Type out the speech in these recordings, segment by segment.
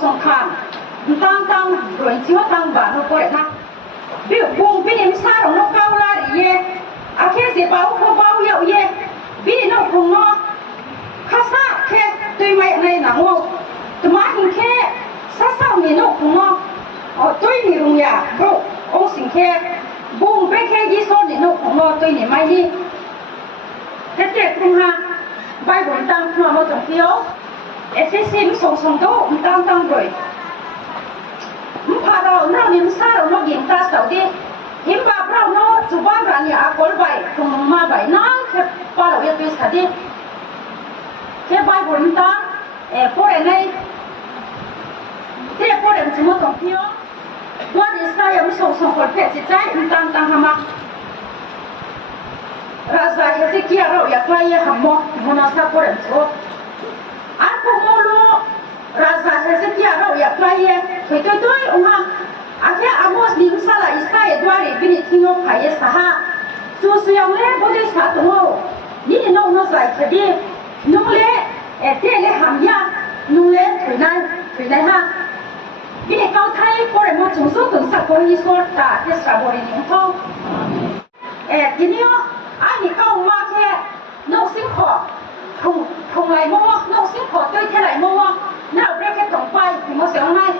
song khang tang rồi chiếu tang bà nó có đấy ha ví dụ buông bên em xa nó cao la để ye à khi sẽ báo không báo hiệu ye ví nó cùng nó khá xa khi tôi mẹ này là ngon tôi má hình khi xa sao thì nó cùng nó tôi thì dùng nhà bro ông xin khi buông bên khi đi số thì nó cùng nó tôi thì mai đi thế chết cùng ha bài bốn tăng nó một trong phiếu SSM song đó tăng rồi phá đâu nó niệm xa đâu nó hiện ta sau đi hiểm bạc đâu nó chủ ban ra nhà cối vậy không mà vậy nó cái phá đâu vậy tôi sẽ đi cái bài bốn tăng phố này cái phố này chúng nó còn phiếu qua đi xa em song còn phải chỉ trái tăng hả Raza Hezekiah rau ya kaya hamo munasa koren so aku mulu Raza Hezekiah rau ya kaya toi unha akhir Amos nim sala Israel dwari bini tingo kaya saha tu suyang le bode satu ni no sai khadi nung le tele hamya nung le thunai ha bini kau thai koren mo chung so tung sa ko ni so ta ke sabori ni thong tinio anh câu mà thế nấu sinh khổ thùng lại mua nấu sinh khổ tôi thế lại mua nào đây cái tổng quay thì mua sắm này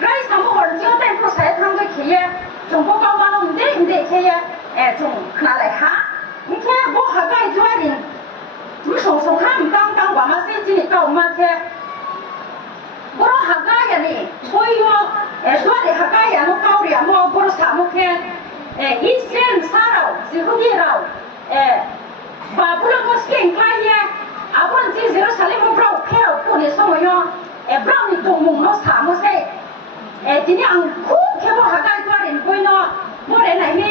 cái sao mua hoàn chiếu đây có sẽ thằng cái kia chúng có bao nhiêu để kia chúng拿来哈你看我还该做的你手看刚我们是这里搞嘛thế我还该呀你所以说做的还该呀我搞的我不是啥么看Israel sarau Yehudi rau Babylon Muslim kaya abon ti Jerusalem brau kero puni somoyo brau ni tongmung no samo se tini ang khu kebo hagai twarin boino more nai me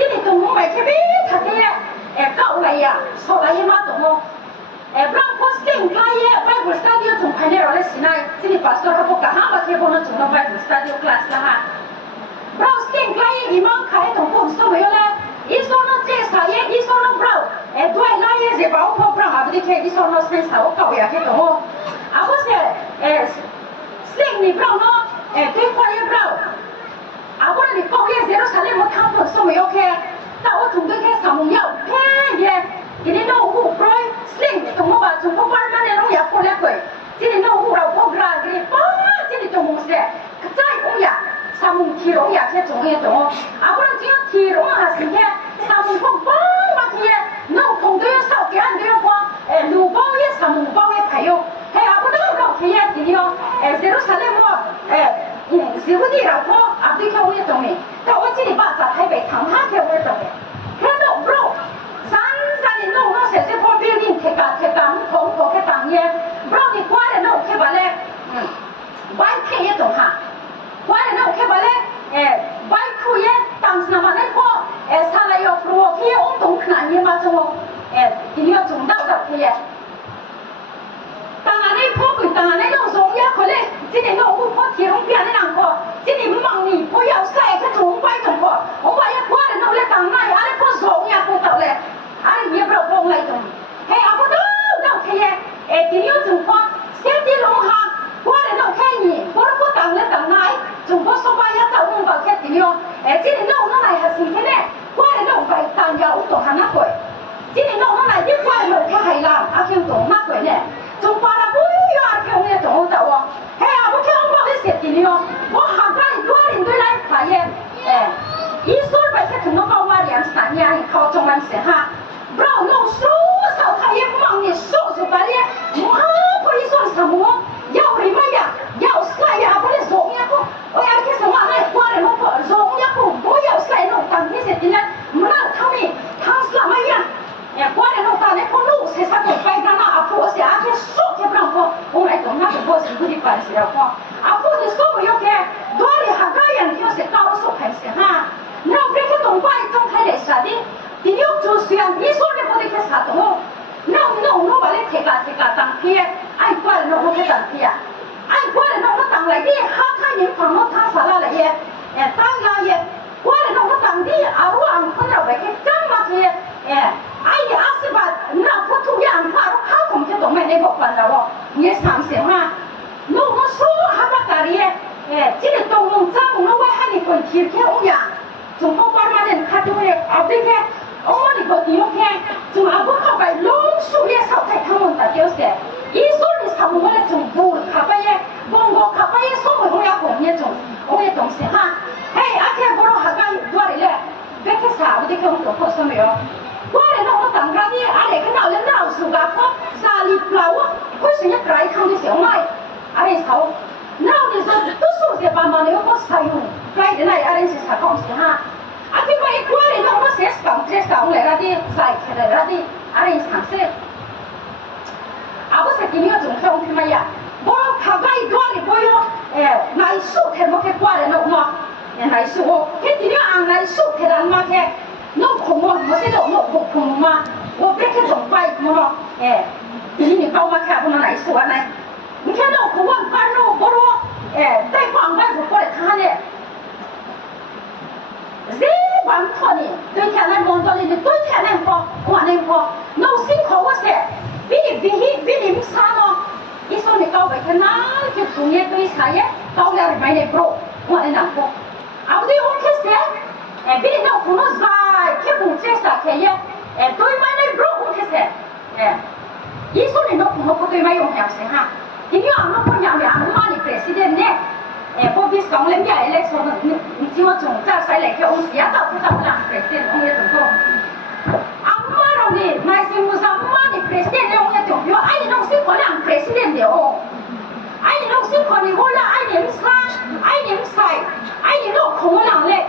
tini tongmung bai kebe thake kau lai ya so lai ma tongo brau Muslim kaya Bible study chung phane ro le sinai tini pastor hapo ka ha ba kebo no chung no Bible study class la ha Brau skin kaya imam kaya tongpung so yo le iso no che sa ye iso no brau doi la ye je bau ko brau abdi ke iso no sen sa o ka ya ke to abo se sing ni brau no doi ko ye brau abo ni ko ye Jerusalem mo kam so yo ke ta o chung ke sa mong yao ke ye ini no hu broi sing to mo ba chung ko ban man ne no ya ko le koi ini no hu rau ko gra gri pa ini to mo se kai o ya 사문 티롱 약해 종에 또 아무런 지금 티롱 하시게 사문 뽕뽕 막히에 너 공도에 sau게 안 돼요 봐 누보에 사문 보에 가요 해 아무도 그렇게 드디어 예루살렘 지구디라고 앞뒤 겨우에 동에 또 어찌리 바자 타이베이 당하게 올 동에 그래도 브로 산산이 너무 세세 볼 빌딩 태가 공포게 당에 브로니 과에 너 개발에 와이테에 동하 과에 너 개발에 와이쿠에 당스나만에 거 살아요 프로키에 온동 큰아니 맞죠 이리가 좀 나오게 땅안에 포그 땅안에 너 송야 걸레 지네 너 우포 티롱 비안에 남고 지네 망니 보여 사이 그 종바이 좀 거. 오바야 과에 너래 땅나이 아래 포 송야 포터래. 아래 예브로 봉라이 좀. 해 아무도 너 캐에 디리오 좀 거. 세디 롱하 과에 너 캐니 보르포 땅래 땅나이 좀 거 소바야 자 웅바 캐 디리오 지네 너 나이 하신 캐네 과에 너 바이 땅야 우도 하나 거. 지네 너 나이 디 과에 너 캐 하이라 아케 또 막거네. chúng ta đã vui à kiểu như tổ tàu à hay à bữa kia ông bảo cái chuyện gì nữa bữa hàng cái đôi liền đôi lại phải vậy ý số vậy cái thằng nó bao nhiêu tiền sản nhà thìเขาtrong làm gì ha bro nó số sao thay em mang đi số số bao nhiêu mua có ý số sao mua giàu thì mấy à giàu sai à bữa đi giống nhau không ôi anh cái sao mà này qua để nó vợ giống nhau không bữa giàu sai nó tầm cái chuyện gì này mà nó thằng này thằng sao mấy à qua để nó tao này con lũ sẽ sao cũng phải ra nào phụ sẽ ăn cái số cái bằng co ông lại tổng nát được sự đi phải sẽ co phụ thì số mà yêu cái đôi thì hàng cái nhân thì sẽ cao số phải sẽ ha nếu cái tổng quay trong thay để sao đi thì yêu chú xuyên ý số này có thể cái sao đó nó bảo lấy thế cả tăng kia anh qua nó cái tăng kia anh qua nó tăng lại đi hát thay những phần nó thay sao lại vậy tăng lại vậy qua nó tăng đi áo ăn không nào vậy cái trắng mà kia ai đi ăn bát nào có thu ăn phá nó khá không cho tụi mình đi một phần đâu nhớ sáng sớm ha nó 说哈巴达里这个东龙张龙我喊你滚铁开欧呀，从后边嘛人看到的阿对开，我你个地方开，从阿不靠白龙树叶烧菜他们打掉些，一说你什么来从不靠白耶，帮我靠白耶送我要红叶种，我也东西哈，嘿阿天不如哈巴多里嘞，别去啥我就看我做什么哟。我哋都我等下啲，阿哋跟老人老树噶坡，沙粒老啊，佢成日改康啲小麥，阿哋炒，然後你說都數隻爸媽你個細路，改啲嚟阿哋是啥講事哈？阿啲咪過嚟都我寫上嚟嗰啲，曬起嚟嗰啲，阿哋常識，阿不是點樣仲香啲乜嘢？我頭先過嚟過咗，藝術係冇嘅過嚟咯嘛，藝術我，佢點樣按藝術係按乜嘅？弄空哦，我现在弄空嘛，我别去总摆嘛，你搞嘛看不能来说呢，你看弄空我搬弄不弄，再放摆就过来看呢，谁玩错呢？对天来忙到你，对天来跑，我来跑，弄辛苦我些，比你们啥呢？一说你搞摆看哪就从业对啥耶，搞了买的不，我来难过，啊，对我开始。比你那可能在去不接啥开业，对面那不用开始，一说你那可能不对面用样式哈，因为俺们不样样，俺们的 president 呢，不比上人家来说呢，你只我从这谁来去，我们谁到不到不了 president， 我们也怎么说？俺们呢，那是不是俺们的 president 呢？我们也怎么说？哎，那是可能 president 的哦，哎，那是可能我啦，哎，你们啥，哎，你们谁，哎，你那可能嘞。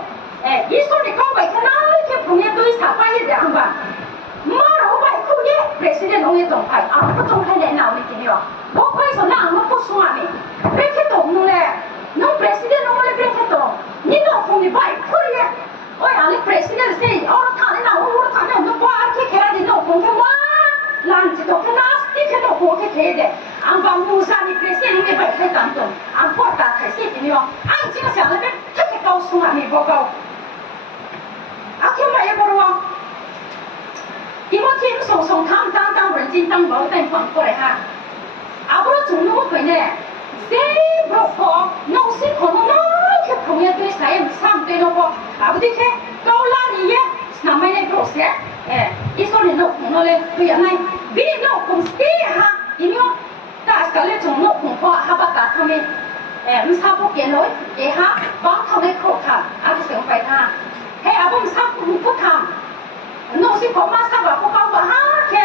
一说你搞外头哪去碰见对啥关系这样吧？马老外苦耶，这些人农业种派啊，不种开来闹你听了？我可以说那俺们不算的，别去动弄嘞，弄这些人弄嘞别去动，你弄碰你外苦耶，我让你这些人说，哦，他那我他那弄瓜去开来的弄碰去哇，烂子都看哪你看弄碰去开的，俺把木山的这些人给摆开当中，俺破打开些的了，俺经常那边特别高兴啊，你报告。阿天买也不咯，因为天送他们当人进当保单放过来哈，阿不咯从那个回呢，谁不好，弄些可能哪去碰见对啥也上对了不，阿不对去高拉你耶，那买那个些，一说你弄碰了嘞，对呀那，比你弄碰些哈，因为大家嘞从弄碰破，哈把打他们，唔差不见咯，哈，帮他们口看，阿不想快他。嘿，阿公啥不谈，弄些婆妈啥话不搞不哈去，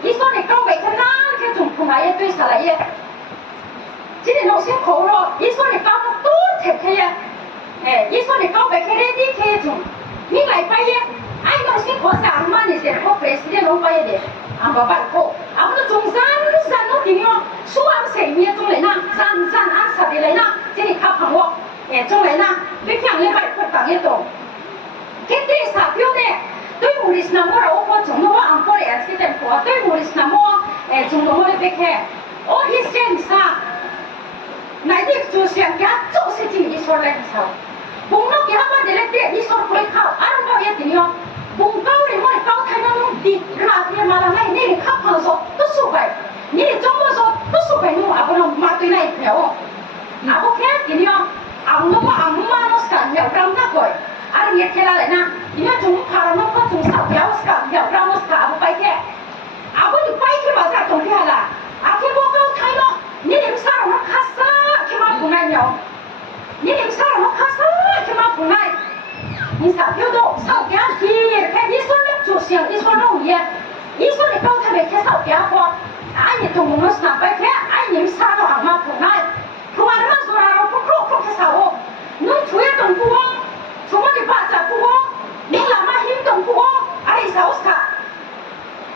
你说你搞外头哪去种碰来也对啥来也，今天弄些苦咯，你说你搞得多吃去呀，你说你搞外头那地去种，你来摆也，哎弄些苦啥嘛你些我白时间弄摆的，俺不摆苦，俺们种山弄点样，说俺们谁面种来呐，山俺啥的来呐，今天他碰我，种来呐，你看你摆苦当一种。Kita sahaja ni, tu murid nama orang apa cuma orang angkor accident ko, tu murid nama cuma orang beker, oh hisyen sa, nanti tujuan kita terus jadi isor lagi sah. Bungno kita mana dia isor boleh kau, orang kau yang dia, bungkau ni mana kau thanya di rakyat malam ni kau pasal tu subai, ni cuma so tu subai nu apa nama mati naik dia, apa kaya dia, amma sekarang yang orang tak kau. Ada yang kira lagi na, ini cuma kalau nak kau cuma sahaja sekarang, ya orang sekarang apa baiknya, apa ni baiknya bahasa tongkih lah, akhir bokau thayno, ni sekarang nak khasa, cuma punai nyaw, ni sekarang nak khasa, cuma punai, ni sahaja tu sahaja kiri, ni soalnya jusian, ni soalnya uya, ni soalnya kau thayno kesa sahaja apa, ani tunggu mas nampak ya, ani sekarang amma punai, tuan mas orang pukul kesa o, nu cuy tunggu cuma dibaca puak, ni lama hidup puak, ada sauska.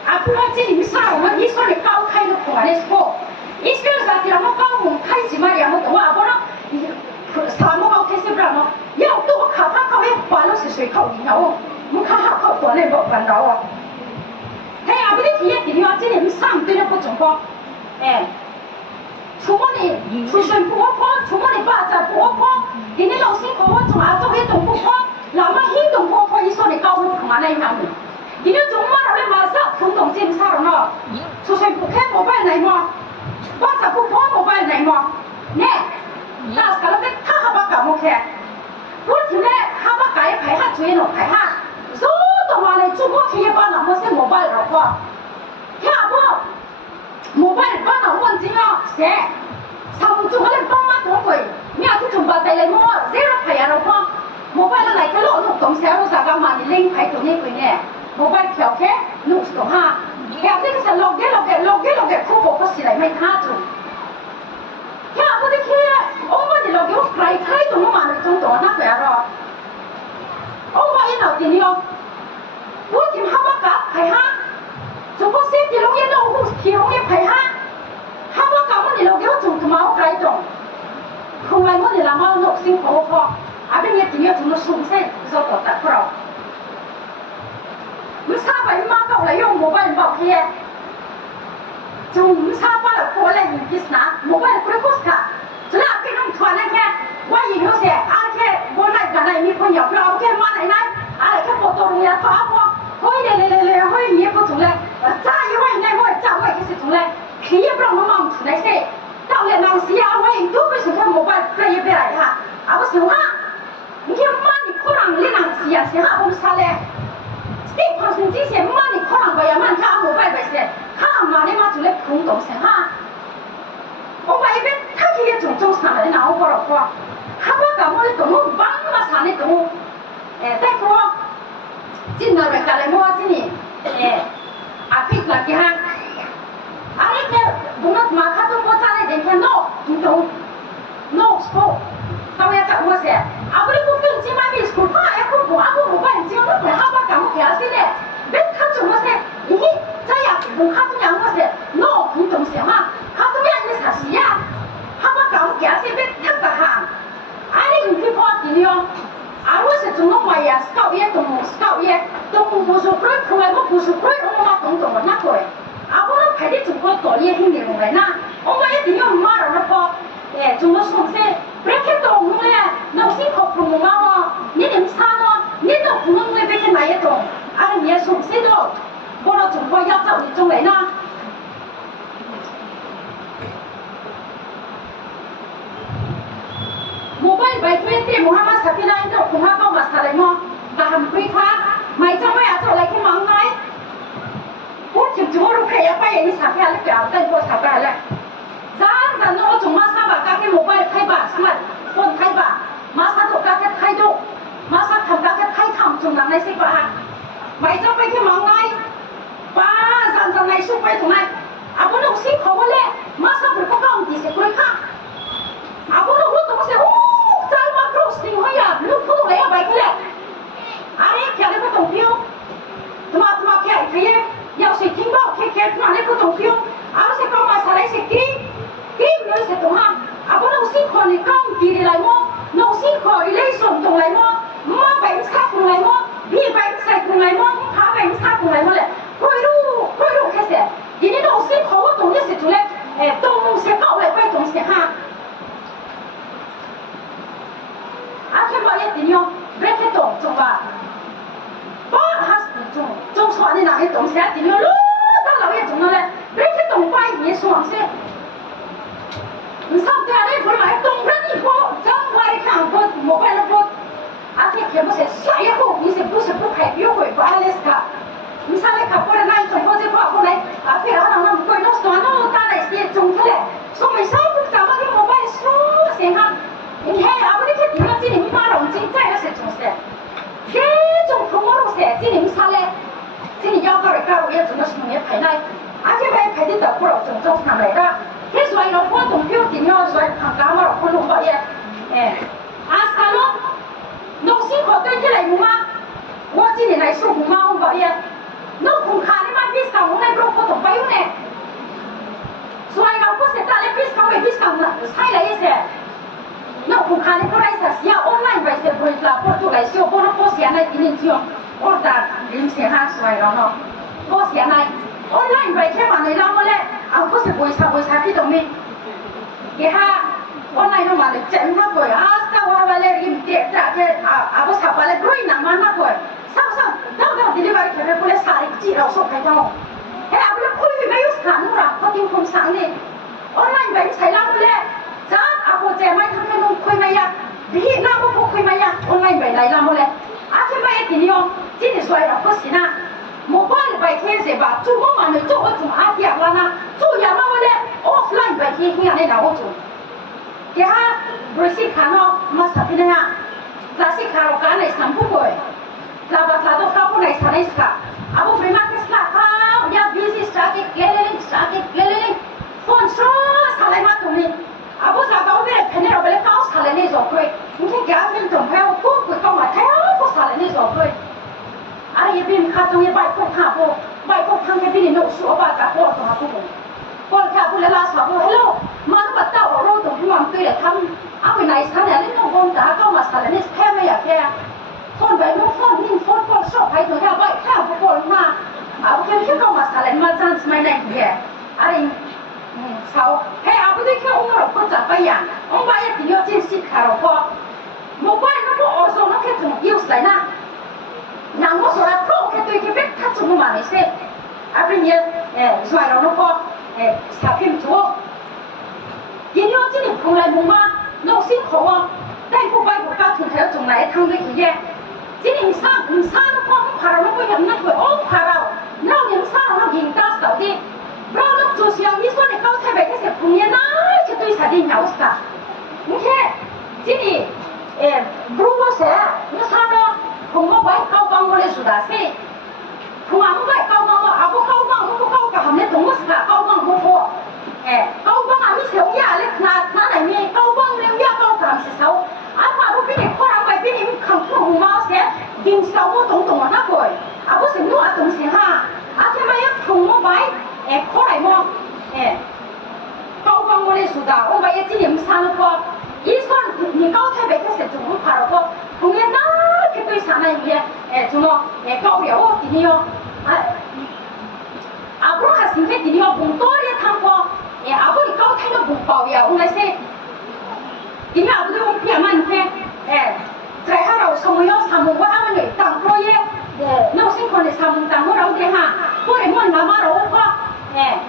Aku nanti misal, ni soalnya kau kai nak puak ni semua. Istilah sahaja lama kau kai cuma yang mau apa nak, sama kau kasi berapa, yang tu kau kau yang palu sesuai kau ni awak, muka kau tu ni bukan awak. Hei, aku ni dia jadi ni misal tu ni pun jumpa, cuma ni susun puak, cuma ni baca puak. Ini langsung kau cuma atau hitung pukul, lama hitung pukul ini soalnya kau pun mana yang mana. Ini cuma orang masak tungtung jin sarang lah. Susah pukul mobile naik mah, baca pukul mobile naik mah. 네, 나 사람들 다 하바가 못해. 우리팀에 하바가에排哈 주인은排哈. 소도 말에 중국 기업은 무슨 모바일로 봐. 야뭐 모바일 번호 원지요. 세. 삼중을 빵만 동거이. 미아도 좀 받아야 뭐 제로排야로 봐. 모바일 này cái lỗ lục tổng xéo nó ra cái màn link phải tụi này nè mobile kéo thế lục tổng ha kéo thế cái log cái không có cái gì lạiไม่ท่าจุแค่ก็ได้แค่โอ้มาเดี๋ยวเราเดี๋ยวใครใครตรงมาเลยตรงตัวนักแบบรอโอ้มาอีหน่อยทีนี้พูดถึงห้ามกับใครฮะจุดพอเสียที่เราเย็นเราหูที่เราเย็นใครฮะห้ามกับมันเดี๋ยวเราเดี๋ยวจุดมาใครตรงคงไม่มันเดี๋ยวเรามาหนุกสิ่งของพออาเป็นยังที่นี่ถึงเราสุ่มเส้นเราต่อแต่เราไม่ทราบไปมาเก่าเลย用โมบายบอกเฮียจงไม่ทราบว่าเราโคอะไรอยู่ที่สนามโมบายคุยคุยค่ะจะน่าเป็นน้องชวนนั่นแค่ว่าอย่างนี้เสียอะไรแค่บนไหนกันไหนมีคนอยากเราแค่มาไหนไหนอะไรแค่ปวดตัวเรียฟ้าพอเฮ้ยเฮ้ยมีผู้ชงเลยจ้าอยู่ไว้ในห้วยจ้าไว้ที่สุดชงเลยขี้ยังเราไม่มองถึงไหนเสียเจ้าเนี่ยนางเสียไว้ดูไปสุดท้ายโมบายใครยังไปไหนค่ะเอาไปสิวะ你看妈，你可能你能吃啊？是哈，我们啥嘞？你旁边这些妈，你可能不要慢看我拜拜些，看妈你妈就来空洞些哈。我拜一边，他这些种上来，然后过了过，他不搞我的动物帮嘛上的动物，再说，进到来下来我这里，啊，可以来给他，啊，那个我们马卡都我站在人天 no， 你懂 ？no stop。tao nghe chẳng mua xe, à bây giờ cũng chỉ mang đi school pa, em cũng bỏ cũng một vài chiếc nó phải học bao cả một cái gì đấy, biết khám chung mua xe, ý, cái gì cũng khám chung nhau mua xe, nó cũng đồng xe mà, khám chung nhau như sao xí à, học bao cả một cái gì biết thắc cả hàng, ai đi cũng phải bỏ đi luôn, à lúc sẽ chúng nó mày à, scout ye, đồng bố số bơi, không ai có bố số bơi, ông mà đồng là nát rồi, à bố nó phải đi chúng có tổ ye hình địa rồi na, ông ấy thì nhau mà rồi nó bỏ, chúng nó xuống xe. Break dong nung le, nung si khop nung ma wa, ni nim sa no, ni dong nung le break mai dong, ai ni sum si do, bo lo chung ko ya zao ni chung le na. Mobile by 20 Muhammad Safina itu kumha kau masalah mo, baham prikha, mai chung mai atau lagi mang mai. Pun cuma rupiah apa yang ni Safina le kau kan ko Safina le. Zan nó chúng mà sao các cái mobile thay bả sao mà phone thay bả mà sao tụi các cái thay độ mà sao thằng các cái thay thầm chúng làm này sẽ bả mày cho cái món này ba dần này xung quanh tụi này à bố đồng ship không có lẽ mà sao phải có công thì sẽ quay khác à bố đồng lúc tụi sẽ trái mà roasting hay à lúc tụi lấy ở bài cái lẽ à đấy kia đấy có tổng phiếu tụi mà kia cái yêu sự chính báo kia mà đấy có tổng phiếu à nó sẽ có mà sao đấy sẽ kỹ nó sẽ tụng ha, à bố nông sinh khỏi công kỳ lại mua, nông sinh khỏi lấy sủng tụng lại mua bánh sát cùng lại mua, bị bánh sạch cùng lại mua, phá bánh sát cùng lại mua lại, quay đủ cái gì, thì những nông sinh khỏi tụng như sẽ tụng lại, tụng sẽ cậu lại quay tụng sẽ ha, à cái bao nhiêu tiền nhung, break cái tụng tụng vào, ba hát tụng soạn đi nào cái tụng sẽ tiền nhung, lúc ta làm cái tụng nó lại, break cái tụng quay gì soạn sẽ sau khi anh ấy lại tung ra đi phố, trong ngoài hàng phố, một vài phố, anh ấy kêu mình sẽ sai phố, mình sẽ不配表回不爱来卡，你上来看过来那一种phố这跑过来，啊，非要让他们贵到算了，打来些中起来，说明上不咱们的莫办说先哈，你看啊，我那个地方这里面马龙金在那些中噻，这种风马龙噻，这里面上来，这里要搞来搞，也怎么是农业排来，而且排的到不了种上来的。cái xoay nó có tổng phiếu thì nhau xoay thằng cá mà nó không đúng vậy à sao nó xin khó tôi chứ lại mù ma qua chỉ này số mù ma không vậy nó cũng khá đấy mà biết sao hôm nay bro có tổng phiếu nè xoay nó có sẽ ta lấy biết sao là sai lấy gì nó cũng khá đấy có đây là xia online vậy sẽ bồi là có chỗ này siêu nó có xia này thì nên chưa order liền sẽ ha xoay nó có xia này online vậy thế mà này làm mà lẽ à có sẽ bồi sao cái đồng mình cái ha online nó mà chém nó rồi à sao mà lại im tiệt ra cái à có sao mà lại đuôi nằm mà rồi sao đâu delivery cái này có lẽ sai chỉเราส่งให้เขาเฮ้ยเอาไปคุยไม่ยุ่งสถานนู้นหรอเขาทิ้งคงสั่งนี่ online vậyใช้แล้วมาlẽจ้า bộ trẻ mai thằng em không khơi mày ya bị na bộ khơi mày ya online bài lại làm lên à cái bài thì nhiều chỉ để xoay là có gì na mobile bài kia sẽ bảo chú mong mà người chú ở trong áp dụng là na chú ya mà lên offline bài kia kia này nào chú cái ha rồi xin khá nó mà sao thế này à là xin khá rồi cái này sắm phụ rồi là bắt là đâu cao này sao này sao à bộ phải mang cái sao cao ya busy started getting phone số sao lại mà tụi mình à bộ sao cao về cái này rồi về cao sao lại này rồi quên những cái giá mình trồng theo thuốc của cao mà theo có sao lại này rồi quên à đây bên khác trong cái bài phúc thả bộ bài phúc thằng cái bên nấu sữa bà trả bộ thả bộ còn thả bộ lại là sao bộ hello mà nó bắt đầu rồi tụi mình làm cái để thăm à bên này sao lại nó không trả cao mà sao lại này theo mấy à kia phone vậy nó phone nhưng phone shop hay tụi theo bài theo bộ mà à cái cao mà sao lại mà chance mai này kìa à đây sao hey à bây giờ ông nó có trả bây à ông bây giờ thì nhớ trên ship khá rồi co mobile nó có ở trong nó cái chúng use lại na nàng có số là pro cái tôi cái biết thắt chúng mà này xem à bây giờ rồi nó có sao phim chúa yên nhớ chứ đừng không lại mùng ma nó xin khổ à đây cô bay của cao thường theo chúng này thằng cái gì vậy chứ đừng sao nó có khá rồi nó có nhận nó thôi ốm khá rồi nó những sao nó nhìn ta sợ đi rồi nó chủ yếu như số này cao thay về cái sự phụng nhiên á chứ tôi sẽ đi nhau sao như thế chứ đi bố sẽ nó sao đó không có phải cao bằng một cái số đó sẽ không phải cao bằng mà bố cao bằng bố cao cả hàm lượng tổng mức là cao bằng bố phô cao bằng à mình hiểu ya lấy là này mình cao bằng nếu ya cao cả sẽ sao mà bố biết khoa học bài biết mình không không mà sẽ kinh sau bố tổng mà nó rồi bố sẽ nuôi tổng sẽ ha thế mà không có phải khó lại mà cao bằng một cái số đó ông bây giờ chỉ điểm sao nó 이 손, 이 가운데 백해서 좀 바라고, 공연 그때 사나이에, 정말, 가오려, 디니요, 앞으로 하신 게 디니요, 봉도리에 탄거, 아버지 가운데가 봉바위야, 오늘세, 디니 아버지 오피야만 해, 잘 하라고 성우요, 사무고 하면 땅포에, 노신콘에 사무 땅으로 되하, 그래 뭐 나마로 오고,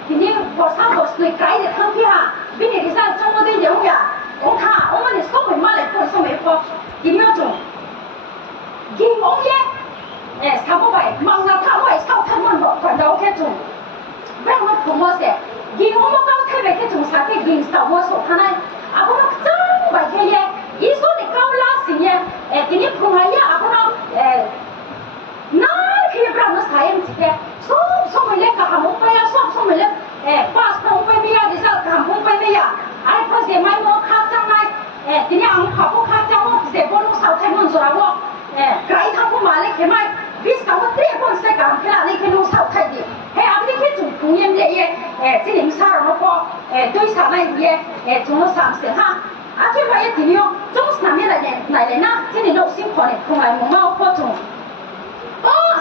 디니 뭐 사고 수도 가이드 터피하, 비니 기사 정모된 영우야. ông thà ông mà sống mình mà lại còn sống mình có thì nhớ chung kim ông nhé sao có vậy mang ra tháo vậy sao thân mình bỏ còn đâu cái chung vậy mà không có sẽ kim ông mà cao thay về cái chung sao cái kim sao mà số thằng này bố nó chẳng vậy cái gì ý số này cao lá xí nhé thì nhớ không hay nhá bố nó nói khi nào nó sai em chỉ cái sống mình lấy cả hàng ông phải sống mình lấy passport ông phải bây giờ thì sao cả hàng ông phải bây giờ ai có gì mai mua khác trong này thì nhà ông học khác trong sẽ bố nó sao thay muốn rồi đó cái thằng cũng mà lấy cái mai biết sao mà tiếc con sẽ cảm cái là lấy cái nó sao thay gì hay à bây giờ cái chủ công nhân vậy chỉ điểm sao nó có tôi sao này vậy chúng nó sắm sửa ha cái vậy thì nhiều chúng sắm như này na chỉ điểm nó sinh hoạt này không phải mau có chúng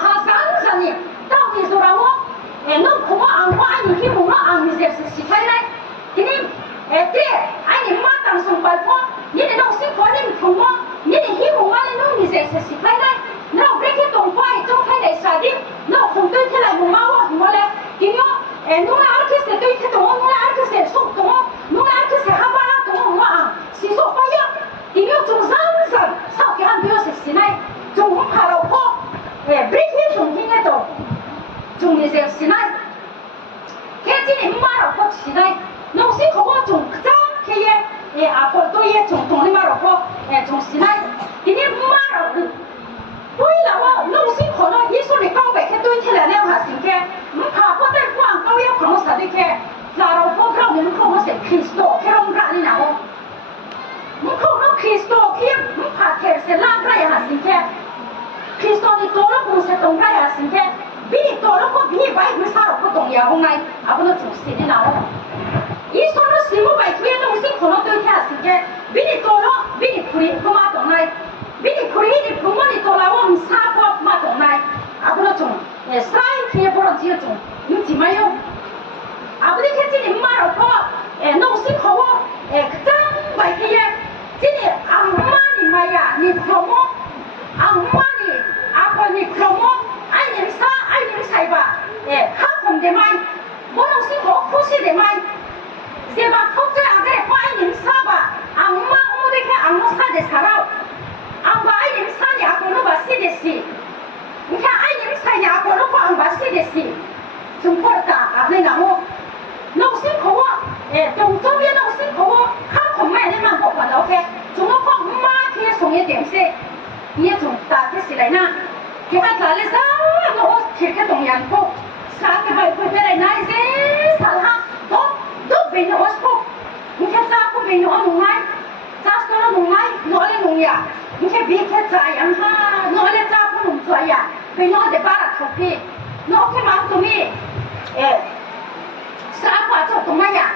hà sáng giờ này tao thì rồi đó nó không có ăn hoa những cái món nó ăn thì sẽ thay này thì anh mà tăng sung bài phô, những cái sinh hoạt này không có, những cái hiếu của anh nó như thế sẽ phải đấy, nó biết cái tổng quay trong cái này sao đi, nó không tôi thế này một máu à, mà là, thì nó là cái sẽ tôi thế tổng, nó là cái sẽ sốt tổng, nó là cái sẽ ham ba tổng mà, si sốt phải á, thì nó trong dân sau cái anh biểu sẽ này, trong không phải đâu có, biết cái trong cái này đâu, trong như thế này, cái gì mà đâu có này. nó sinh không có trồng trắng cái gì còn tôi trồng đi mà rồi có trồng xí này thì nên mà rồi bây giờ nó sinh không nó ý số này cao vậy cái tôi thế là nêu hạt sinh cái mình thà có thể quảng cao yêu không sao đi cái là rồi có cái mình không có sẽ Kitô cái ông ra đi nào mình không có Kitô kia mình thà theo sẽ làm ra hạt sinh cái Kitô thì tôi nó cũng sẽ đồng ra hạt sinh cái vì tôi nó có vì vậy mình sao rồi có đồng nhà hôm nay nó trồng xí đi nào 이 손으로 쓰고 말기에 동생 번호도 해왔으니까 미리 또로 미리 불이 그마 동나이 미리 불이 부모니 또라고 사고 마 동나이 아버로 좀 사인 피해 보러 지어 좀 이지 마요 아버지 캐치 임마로 거 농식 하고 그장 말기에 지니 악마니 마야 니 프로모 악마니 아버니 프로모 아님 사이바 하품 대마이 뭐 농식 하고 푸시 대마이 제가 걱정 안 해. 과인님 사봐. Amma umude ke amno sade sarau. Amba ayim sani akono basi desi. Nika ayim sani akono ko ambasi desi. Sumporta ane namo. Noksi kowa dong zong ye noksi kowa ka komai ne man ko pada oke. Cuma ko ma ke songe dem se. Ye jong ta ke silai na. Ke ka tale sa no ke ke dong yan ko. Sa ke bai ko berai na se salha do be no osko. Nika sa ko be no ngai. Sa ko no ngai no le nong ya. Nika bi ke sa yang ha no le sa ko nong zua ya. Be no de bara ko pi. No ke ma to mi sa kwa cho tong ma ya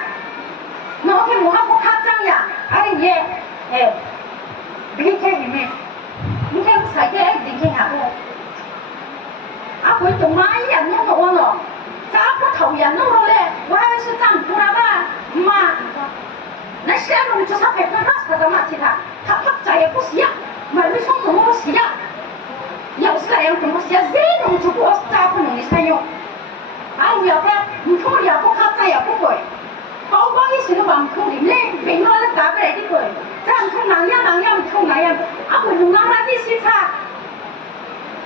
no ke mo ha ko kha chang ya ai ye bi ke ni me ni ke sa ke din ke ha ko a ko tong ma ya no ko no sa ko thau ya no ro le wa shi zang pu la ba ma na shi ya no就sa pe ka sa da ma ti ta他在也不是呀买没从怎么不是呀要是来样怎么是呀这种就不咋不能的使用啊，我要不唔通也不卡仔也不贵，包包一时都往口里呢，平安都打不来的贵，这样通哪样唔通哪样，啊佢用哪啲西餐，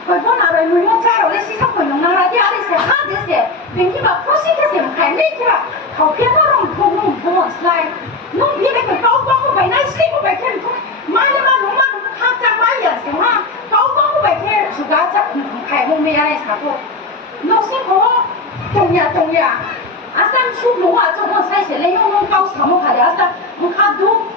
佢講哪嚟用揸落啲西餐，佢用哪啲啊？你食蝦啲食，平時話不是嘅時唔係呢啲話，頭片都唔通晒，弄啲你佢包包個為奶西個為佢唔通，買你買弄卡仔買人少哈，包包個為佢自家執唔係冇咩嘢查過，老師傅。동야 아산 수로와 저거 사실 내용은 가우 사모카데 아산 무카도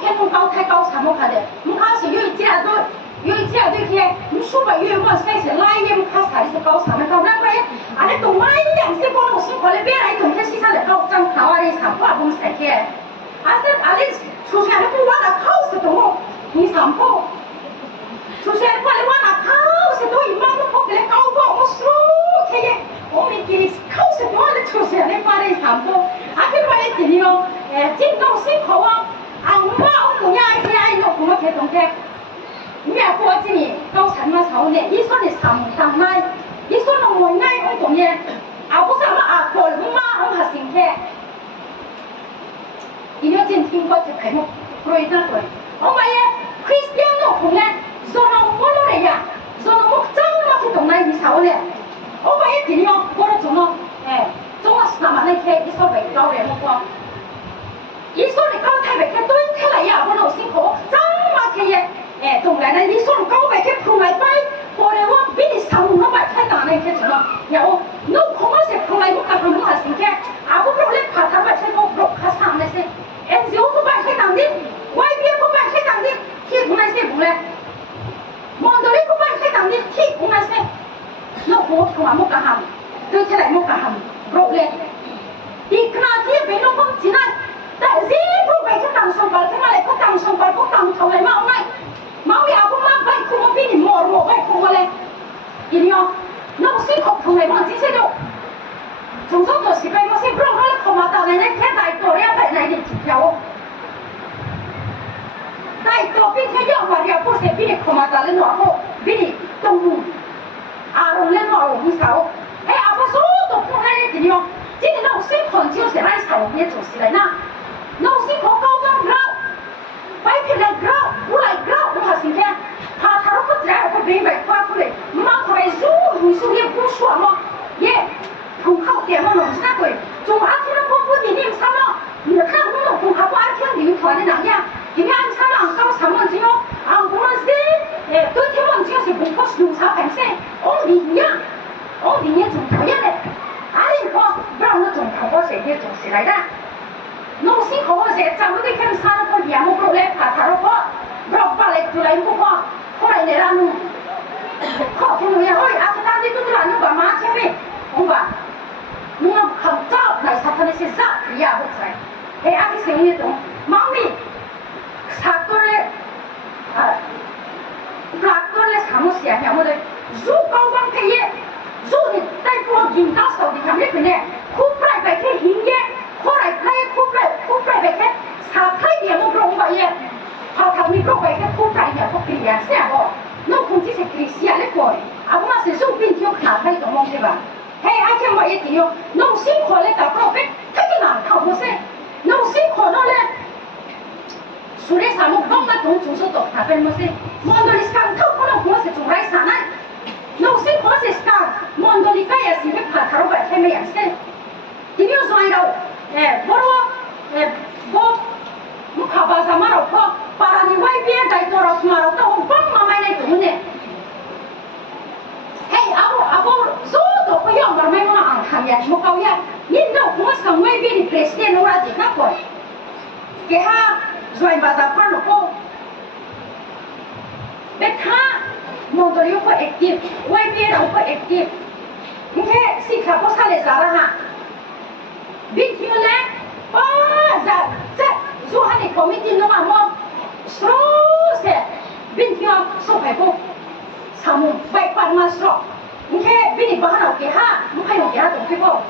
걔는 가우 태 가우 사모카데 무카시 유이지아도 이게 무수바 유뭐 사실 라이에 무카사리서 가우 사모카데 그래 아니 또 많이 양세 보는 무슨 걸레 베라이 동태 시사를 가우 장 가와리 사포아 봉사게 아산 아리 수시하는 거와나 카우스 동호 이 삼포 수시하는 거와나 카우스 또 이만도 포클레 가우 거 무수 걔 오미끼리 카우스 도안을 초시하는 말에 삼고 아그 말에 들려 진동시 거와 앙마 엉무냐 이노 고마 개동태 미야 고지니 또 산마 사오네 이 손이 삼당나이 이 손은 뭐냐이 엉동예 아부사마 아콜 마 엉하싱케 이녀진 팀버트 개목 프로이다 거이 엄마예 크리스티안노 공예 zono 몰로레야 zono 목장마 개동나이 이 사오네我咪點樣？我哋做咯，中國南蠻呢嘅，伊所謂教嘅目光，伊所嚟教睇嚟嘅對睇嚟呀，我老師講，真嘛嘅嘢，同埋呢，伊所教嚟嘅鋪嚟擺，我哋話俾你受我擺睇難呢嘅情況，有，你講嗰時鋪嚟我夾唔下先嘅，啊，我講你拍睇擺睇我錄下三呢先，NGO 個擺睇難啲 ，YBA 個擺睇難啲，鐵講嚟先講咧，望到你個擺睇難啲，鐵講嚟先。no ko thua mo ka ham tu chelai mo ka ham problem ikna ti be no kom china ta zi pro bai ka tang song bal ka le ko tang song bal ko tang thau lai ma ngai ma wi a ko ma bai ko mo bi ni mor mo bai ko le inyo no si ko thau lai ma ji se do chung song to si bai mo si pro ha le ko ma ta le ne ke dai to ya dai nai ni chi piao dai to bi ke yo wa ya ko se bi ni ko ma ta le no ko bi ni tong mu 아롱 레노 이사오 에 아버소 또 포나리 드니요 지니 노시 콘지오스 라이 사오게 조시라이나 노시 고고고 그라 바이필레 그라 우라이 그라 우하신게 파타로 코트라 고 베이베 파쿠레 마코레 주 무수게 부수아마 예 공카오 때문에 농사고이 좀 아키는 공부디님 사마你看我们公卡不阿听领团的哪样？因为俺三万高三万只有，俺我们是对天万只有是公卡是用茶本身，我领呀，我领也种讨厌的，俺一个不让我种讨我谁的种谁来的？农心好我谁？咱们得看三个两个不来，他说不让把来出来不花，后来你让弄，靠听我呀，哎，阿个当地都让弄把马前面，我把。侬口罩来擦他那些啥也不在，阿个生意中，妈咪，擦过来，擦过来什么些，什么的，如高光开业，如你带过引导手的，什么的呢？苦来白开营业，后来开苦来白开，擦开点么不容易耶，好他们不白开苦来也不可以啊，是不？侬控制是可以写的过，我那是手边就看开懂么对吧？阿天我一定要弄辛苦嘞，搞不呗，他就难考不是，弄辛苦了嘞， 술에 사먹 뻥나 돈 주소도 답변 뭐지 몬돌리 스칸 턱코는 고세 중라이 사나 노신 고세 스칸 몬돌리 까야 시베 파타로 바 테메 양세 디니오 소아이라오 보로 뭐 무카바자 마로 퍼 파라니 와이비에 다이토로 스마로 또 뻥마마이네 돈네 헤이 아보 zoto ko yo mar mai ma ang kham ya mo kaw ya nin do ko sa mai bi ni president ora di na ko ke ha zoi ba za pa no ko be kha mo do yo ko active wai bi ra ko active ke si kha ko sa le za ra ha big you le za zo ha ni committee no ma mo stro se bin yo so pai ko samu bai pan ma stro Mungkin bini bahan oke ha, mungkin oke ha tu kibo.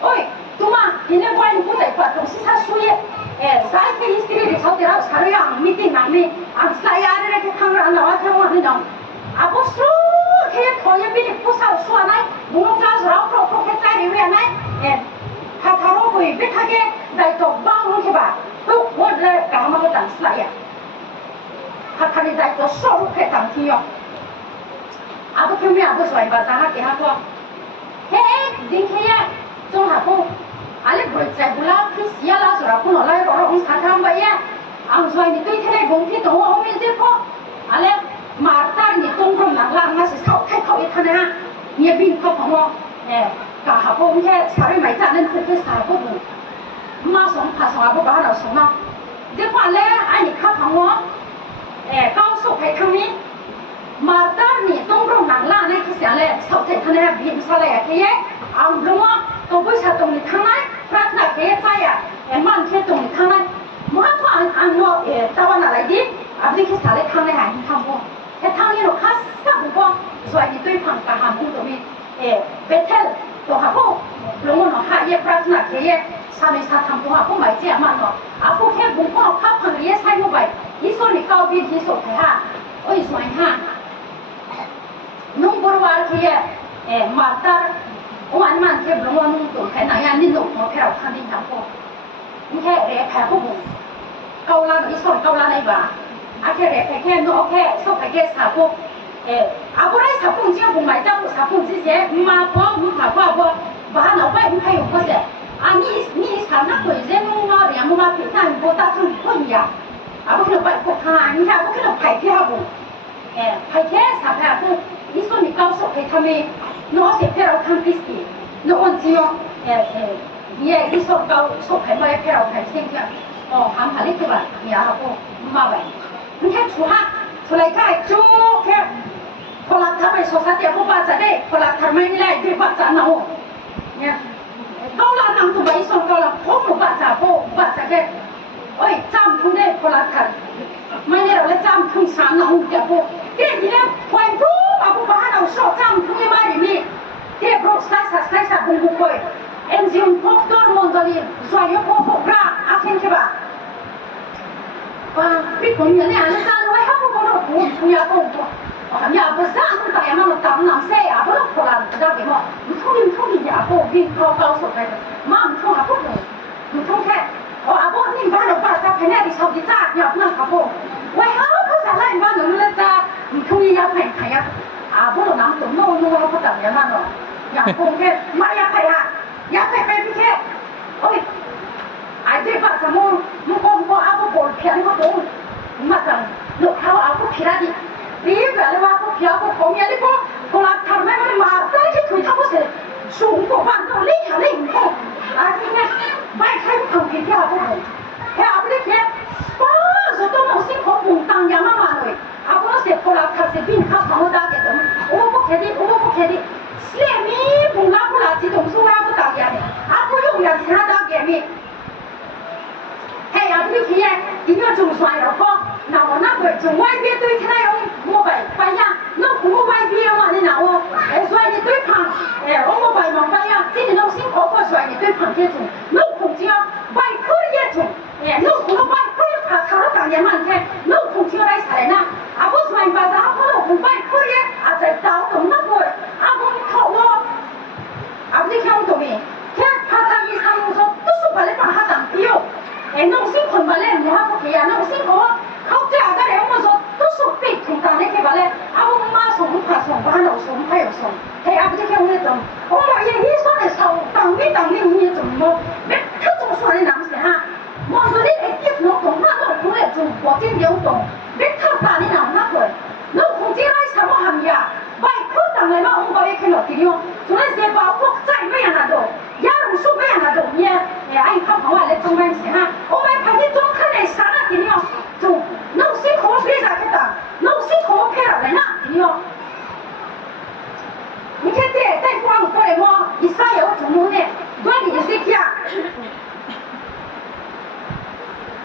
Oi, tuma ini buat ni pun tak buat tu sisa suye. Saya ke istri di Saudi Arabia sekarang yang meeting kami, saya ada di kamera nawat kamera ni dong. Aku suruh ke toya bini pusat suan nai, bunga jas rau pro ke cari we nai. Kataru koi betage dari tu bang mungkin ba, tu buat le kamera dan saya. Kataru dari tu suruh ke tangkiyo. Aku kami aku suai bahasa hak aku. Hei, dingkaya, jom aku. Ale bercakap pula, kisiya lah surah pun oleh orang sekarang bayar. Ang suai ni tu itu bungki tu orang mesti kok. Ale martar ni tunggu nak lang masih kau kau itu na. Ni bin kau pamo. Kah aku mungkin sekarang mai jalan tu sekarang aku. Masuk pasang aku bahan aku semua. Jadi ale ani kau pamo. Kau sukai kami. Martar ni tunggu nak lah ni kisah le, sautai thana bim salaya kaya, ang rumah tunggu satu ni thana, pratna kaya saya, man kaya tunggu thana, muhamu ang no tawa nak lagi, abdi kisah le thana hari kamu, thana ni lo khas tak bukan, soal itu pang kahamu tu ni, betel, tu aku, rumah no hari pratna kaya, sami satam tu aku mai je man no, aku kaya bukan kau pang dia saya mau baik, isu ni kau bin isu kaya, oi soal ha. Nung berwar kia, martar, orang man kia belum nung tu, kai naya ni nung mau kau kan di kampung, mungkin reka pun, kau lah isu kau lah ni ba, akhir reka kia nung okay, so kai sapu, aku rai sapu dia pun mai jauh sapu je, ma apa, bahan apa yang kai apa je, ni sana kau je nung mau dia mau kita mau tak tu pun ya, aku kena baik kau kan, ni aku kena baik dia pun, baik dia sampai aku. Isu ni kau sok kita ni, no asyik perau kampisi, no oncio, dia isu kau sok kita ni perau kampisi dia, oh hampa itu bah, ya aku mawai. Mungkin culai kai cuma ke, kalau kami sosial aku baca deh, kalau kami ni lagi dia baca nau, ya. Kau lah nang tu isu kau lah, aku baca ke, oi jam tu deh kalau kami, mana orang jam tu sana nau dia aku, dia ni lah, poin tu. Aku bahan aku sok jam punya mari ni, dia brok selasa bungku koi, enzium faktor mondali, soalnya pokok berat, akhirnya keba. Pikun ni anak kan, wah aku baru punya pokok, ya besar tu tak yang mana tak nak saya, baru pulang dah kemo, mungkin dia aku bin kau sok saya, mam tu aku mungkin ke, aku ni baru baca kena di Saudi Arabia, ya nak aku, wah aku salah yang baru letak, mungkin dia kaya. Abu lo nang tu no aku tak yang mana, yang pungke, maya kaya ke, oi, ada pak semua, mukom aku bol pian aku, macam, lo kau aku kira di, kalau aku kira aku komia di kalau kami mana mata je tu aku se, sungguh bantu lihat kau, akhirnya baik saya kau kira aku, aku ni kira, suatu musim kau bukan yang mana loi. Aku masih kalau kasih bin kau sama dah gitu, aku kedi, selama pula cium suara aku tak jadi, aku yang sana dah jadi, hei aku ni kaya, ini cuma suara aku, nak cuma wifi tu kena yang mobile, bayar, nak wifi yang mana nak, suara ni tu pang, mobile mang bayar, jadi nak sing kau suara ni tu pang gitu, nak kunci wifi也中，nak wifi kalau tak jadi mana, nak kunci orang sana. Aku selain bahasa aku nak baik kaya, ada tahu tu nak buat, aku ni tahu, aku ni tahu tu ni, kan kata ni kamu so tu supaya bahasa dia, nong sing kon balik, muha aku kaya nong sing kau 좀 해아버지께 오늘 좀 엄마 얘 이손에 서 땅이 우리 좀뭐 몇터 소리 남세 하 먼저 내 애기 놓고 하나 그래 좀 버진 영동 몇터 다니 나나 그 너 공지라이 사모 함이야 바이 그 땅에 막 온 거에 그 어디요 저는 제 바보 잘 왜 하나도 야롱 수 왜 하나도 예 아이 가봐 내 정말 세 하 엄마 바지 좀 크네 사나 기요 좀 너시 코피자겠다 너시 코피라래나 기요你看这在光过来么？以上有怎么呢？管理是这样。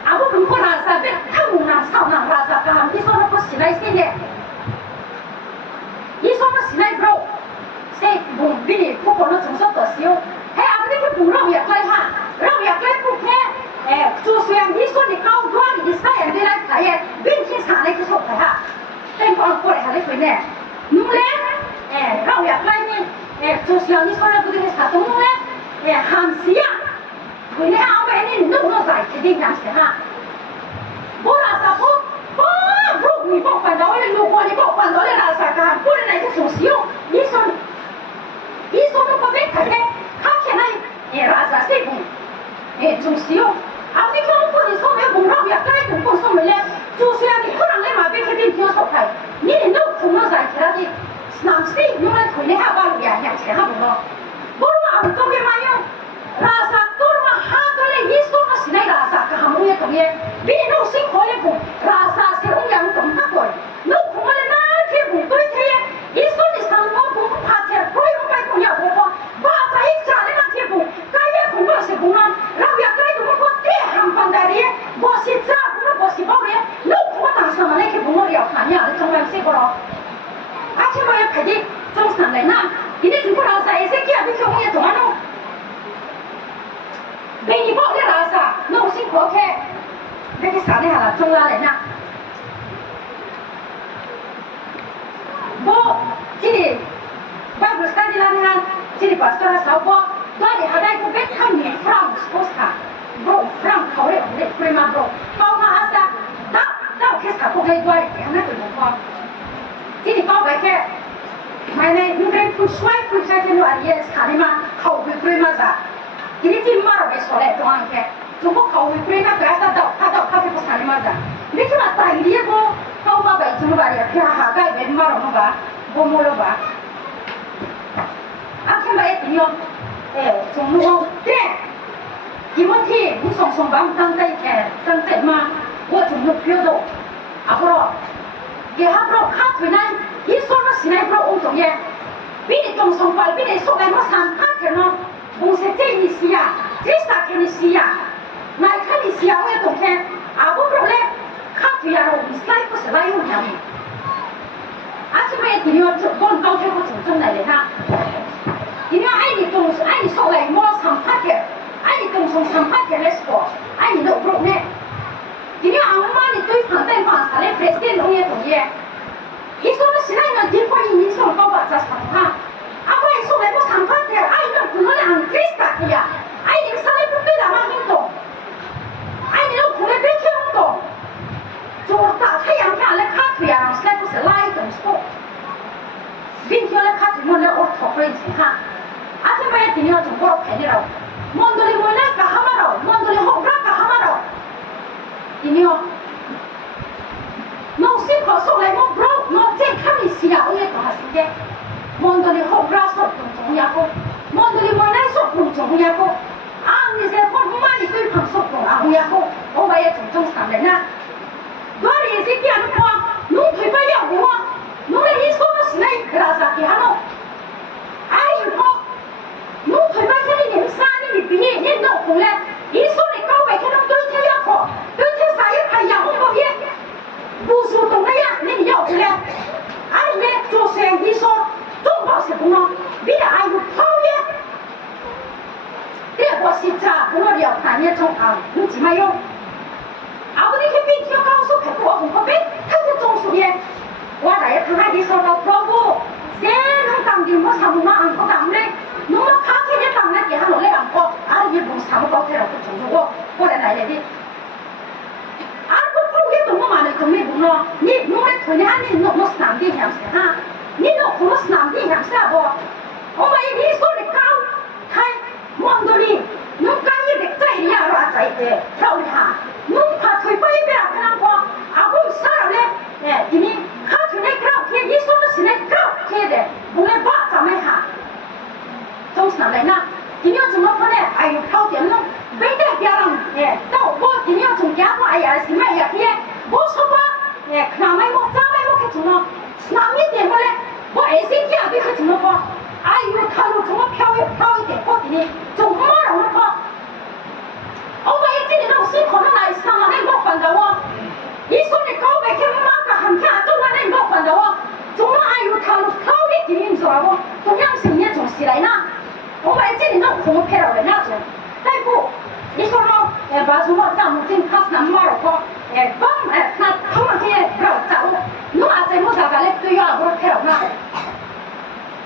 啊，我跟过来啥的，他们那上那拉啥干？你说那不是来些的？你说那是来不？谁不比你不可能从小到小？哎，啊，那个不让也开哈，让也开不开。哎，就算你说你高端，你啥人的来开呀？明天上来就说开哈，在光过来还得回来，弄嘞。哎，让我来呢，就是要你说的不对，啥东西呢？汉西呀，回来后面你弄弄在肯定讲是哈。我那啥不，你不管到我的路过，你不管到的那啥干，过来那个东西哦，你说那个没看见，他现在那啥谁不？东西哦，啊，你看我你说的不让我来，不说没了，就是要你不让来嘛，别肯定听说开，你弄空了在其他的。男士用来推你下巴路呀，向前下不咯？我话唔做嘅嘛用，垃圾多嘛下到嚟，伊说我是嚟垃圾嘅，行冇嘢同嘢，你老辛苦咧部，垃圾是咁樣咁得過，老苦我哋哪天唔對車，伊說你上我部拍車，佢用快工又好過，話仔炸你乜嘢部，家一工我是工啦，老日佢同我講啲行飯大啲，我是炸，我是包嘅，老苦我當上嚟嘅部我哋又行呀，你仲係唔識個咯？啊！請我一睇啲中神嚟啦，而啲全部垃圾，識幾日啲咁嘢做乜咯？俾你幫啲垃圾，我先過去，你啲啥啲係啦，中啦嚟啦。我這裡Bible study啦，你看，這裡 pastor 啦手波，多啲係帶個別看你 from bro from เขา咧，我哋 prima bro，包嘛阿啥，到其實個係多啲，係咪佢冇講？ที่นี่ก็ไปแค่ไม่ในยูเครนผู้ช่วยที่นู่นอะไรสถานีมาเขาวิกฤตมาจ้ะที่นี่ที่มาเราไปสอนเลยตรงนั้นแค่จุดพวกเขาวิกฤตนะแต่ถ้าดอกเขาเป็นผู้สถานีมาจ้ะนี่ที่มาตายดีก็เขามาไปจุดบารีที่หาได้เป็นมาเราบ้าบ่มูเราบ้าอาที่มาเอติโยจงรู้เด็กที่วันที่ผู้ส่งบางตั้งใจมาว่าจงรู้เพียวโตอ่ะเพราะเกี่ยวกับเราข้าถึงนั้นยิ่งส่วนมาสิ่งไหนเราองค์ตรงนี้พี่นี่ตรงส่งไปพี่นี่ส่งไปมาสั่งข้าถึงนั้นองค์เสด็จนิสิยาที่สักนิสิยานายข้านิสิยาว่าตรงแค่อาบุเราเล่ข้าถึงเราอิสลามก็สบายอยู่อย่างนี้อาชีพอะไรที่นี่ว่าบนเขาแค่เขาถึงตรงไหนเลยนะที่นี่ไอ้นี่ตรงไอ้นี่ส่งไปมาสัมผัสเนี่ยไอ้นี่ตรงส่งสัมผัสเนี่ยเลสโก้ไอ้นี่เราเราเนี่ยที่นี่เอามานี่对旁边旁啥嘞 president 农业同意伊说那现在呢结婚你说高吧在上哈啊我伊说来不上班的哎那可能两这啥的呀哎你们上来不对了嘛运动哎你都可能别去运动就大太阳下来看腿啊现在不是拉一种错明天来看腿我来我讨论一下啊这边一定要从我陪你了mondoli mo na kahamaro mondoli hobra kahamaro ini yo no si ko so lai mo bro no je khami sia o ye ko hasije mondoli hobra so tung ya ko mondoli mo na so tung ya ko ang ni se ko ma ni tu phang so ko ang ya ko o ba ye tung sa le na do ri si ti an ko nu thoi ba ya ko nu le hi so no snai ra sa ki hano ai ko nu thoi ba ke ni ni sa ni bi ni no ko le hi so ni ko ba ke no tu che ya ko tu che sa ye kai ya ho ko ye不说懂了呀，你要不了，俺们做生意说中国是不能，你的爱有讨厌，这个是咋不能了？咱也从啊，你怎么用？啊，我那天每天告诉他我红个呗，他就种树叶，我来看看你说到ప్రభు先能当地我什么安不当嘞？侬么看见你当那底下落来安过，啊，也不什么搞起来不清楚我来来的。我嘛你咁咩咁咯？你我嚟同你你弄สนามที่แถมเสียฮะนี่弄ของสนามที่ อย่างทราบว่าโอ้ไม่นี่ส่วนเด็กเขาไทยมองดูนี่นุ่งกายเด็กใจยาราใจเด็กเราเลยหานุ่งผ้าถุยไปแบบนั้นพออาบุษาเลยเนี่ยทีนี้ข้าถึงได้กล้าเทียยี่ส่วนนั้นสิได้กล้าเทียเด็กบุญเลยบ้าจะไม่หาต้องสนามเลยนะทีนี้จะมาพอเนี่ยไอ้เขาเดี๋ยวน้องไม่ได้เดี๋ยวเราเนี่ยต้องบอกทีนี้จะแก้ว่าไอ้สิไม่อยากเทียบอกชอบว่าเนี่ยขนาดไม่หมดจ้าไม่หมดแค่ถึงเนาะสนามนี้เดี๋ยวมาเลยว่าไอ้สิ่งที่อาบิเขาถึงมาพออายุทารุถึงมา飘一点พอทีนี้จงมาเรามาพอเอาไปที่นี่เราสิ่งของอะไรสั่งอะไรบอกกันเดี๋ยวว่าอีส่วนนี้เขาไปแค่มากับหันข้าจงอะไรบอกกันเดี๋ยวว่าจงมาอายุทารุ飘一点你说ว่า中央สิ่งนี้从谁来呢我们这里弄什么漂亮的那种，但不，你说咯，把什么账目进他是哪买了个，帮那他们这些漂走，侬阿在么啥个嘞？对呀，我漂亮那，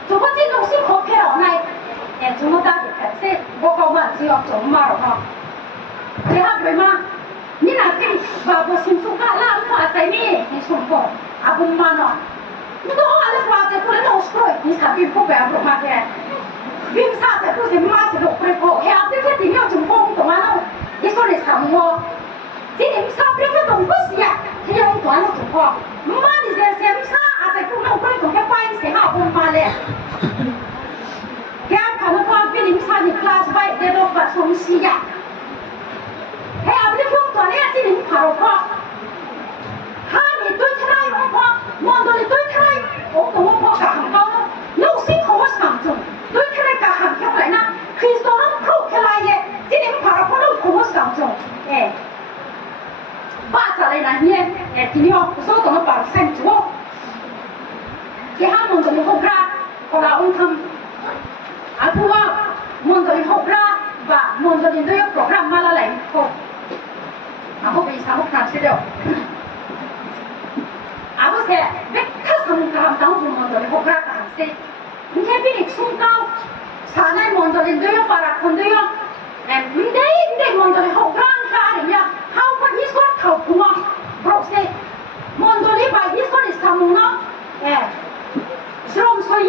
做乜这弄些好漂亮呢？做乜打嘅即我講乜只要做乜咯嗬？你嚇佢嗎？你嗱嘅話我先做下啦，我阿仔咩？你送過阿公媽咯？你講阿你話仔佢嚟攞水，你查邊鋪俾阿婆媽嘅？วิ่งซาแต่ผู้เสียมาสนุกไปพอแค่ที่แค่ที่เนี่ยจงพงตรงนั้นเรายี่ส่วนในสามวัวที่นี่ซาเปรี้ยวตรงผู้เสียที่ยังตัวนั้นจงพอมาดิเสียซาอาจจะพวกเราคนตรงแค่ไปเสียหาคนมาเลยแค่ผ่านความเป็นนิสัยในคลาสไปเดี๋ยวเราปัดสมศรีอ่ะแค่เอาไปพวกตัวนี้ที่นี่ผ่านพอถ้านี่ตัวที่ไหนมันพอมองตัวนี้ตัวที่ไหนโอ้ตัวพอกับของเขาลูกศิษย์ของว่าสามจงด้วยแค่ในการหันแค่ไหนนะคริสโตน้องครูแค่ไรเนี่ยที่นี่มันผ่านเราเพราะลูกของว่าสามจงบ้าจะอะไรนะเนี่ยทีนี้เราสู้ตัวเราปาดเส้นจั่วที่ห้ามมันจะมีหกราพอเราอุ้มทำอาพูว่ามันจะมีหกราบ่ามันจะมีด้วยโปรแกรมมาละแหล่งคนอาพูไปสามครั้งเสียเดียวอาพูเสียเด็กถ้าสมมติทำตั้งมันจะมีหกราต่างเสียนี่แค่พี่สุ่มเก้าสารในมณฑลด้วยปารักคนด้วยไม่ได้มณฑลหกร่างกายเนี่ยเขาคนที่สวดเขาผัวโปรเซมณฑลไปที่สวดสมุนเนาะสรมสวย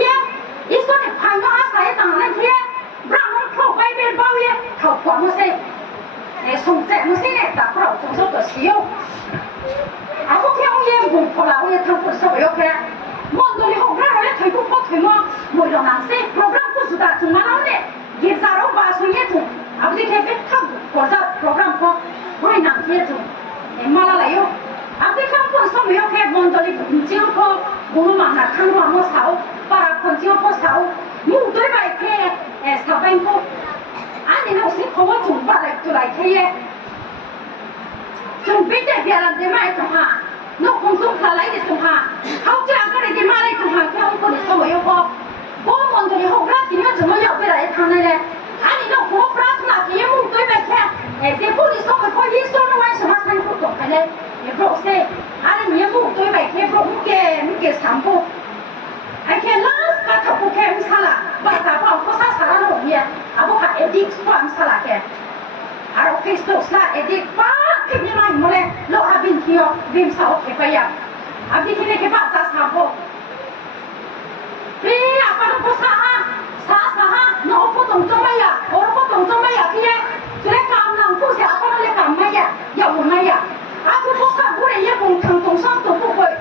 ที่สวดภายนอกอาศัยต่างนั่นเที่ยบางคนเข้าไปเป็นเบาเย่เขาผัวมันเสส่งแจกมันเสแต่เราจงสวดตัวสิโยอาพวกที่เอาเยี่ยมบุญคนเราเยี่ยมทำผลสวยโอเคมณฑลหกร่างเราถอยผู้พ่อถอยมาหมดแล้วนั่นสิโปรแกรมผู้สุดท้ายจุดมาแล้วเนี่ยยิ่งสารบาสุเยจุอาบุตรแค่เป็นทำคนจะโปรแกรมพอไม่นั่งเยจุมาแล้วอยู่อาบุตรแค่คนสมัยแค่มณฑลเจ้าพ่อบุญมาหนักข้างว่ามั่วสาวปาราคนเจ้าพ่อสาวมุ่งด้วยใบแค่สาวเป็นผู้อันนี้เราสิเขาว่าจุดปาราจุดไหลแค่จุดเป็นแต่เดียร์เดียร์ไม่ต้องหานกคงต้องคลายได้ต้องหาเขาจะอะไรได้มาอะไรต้องหาแค่คนสมัยพอพอมณฑลหกราที่นี่จะไม่ยอมไปไหนทางนั้นเลยอันนี้นกหัวปลาขนาดที่มุ่งด้วยใบแค่เสียผู้ที่สมัยพอยิ่งส่วนไว้สมัครใช้ผู้ตกไปเลยเพราะเสียอันนี้มุ่งด้วยใบแค่เพราะมุ่งแก่สามผู้ไอ้แค่ล่าสุดถ้าผู้แค่มิสละภาษาพอเขาสร้างสารโลกเนี่ยอาบุคคลเอดิกความสละแค่อาเราคริสต์สละเอดิกป้าพิจารณาหมดเลยโลกอาบินเที่ยวบินสาวเก็บไปยังอาบินที่นี่แค่ภาษาสามผู้พี่อาปนุภาษาสาโน้ผู้ตรงจงไม่อยากโอ้ผู้ตรงจงไม่อยากที่เนี่ยจะได้กำลังผู้เสียอาปนุเลยกำไม่อยากอย่าหุ่นไม่อยากอาทุกภาษาผู้เรียนบุญทางตรงซ้ำตรงผู้ป่วย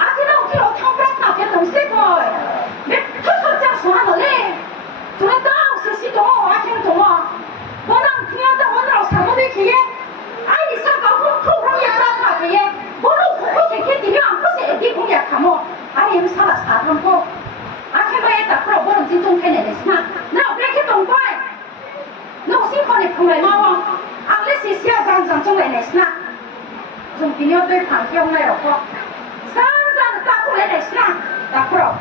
อาที่เราทำแปลกหนักแค่ตรงเสียก่อนเนี่ยทุกคนจะสอนเลยจุดนั้นสิ่งตรงอาที่ตรงวันนั้นที่เราวันเราสามารถได้ที่เนี่ยไอ้ที่สังกัดผู้เราอยากรับหนักที่เนี่ยวันเราผู้เสียแค่ที่เนี่ยผู้เสียที่ผู้อยากทำไอ้ยังสารสารทำผู้อาแค่ไม่แต่เพราะว่าเราจริงจงแค่ไหนเลยนะเราเรียกแค่ตรงไปเราสิ่งคนเนี่ยคงเลยมาว่าอันเล็กสิเสียจังจงเลยนะจงกินยอดด้วยผ่านเที่ยวในหรอกว่าจังตาคุเลยนะตาเพราะ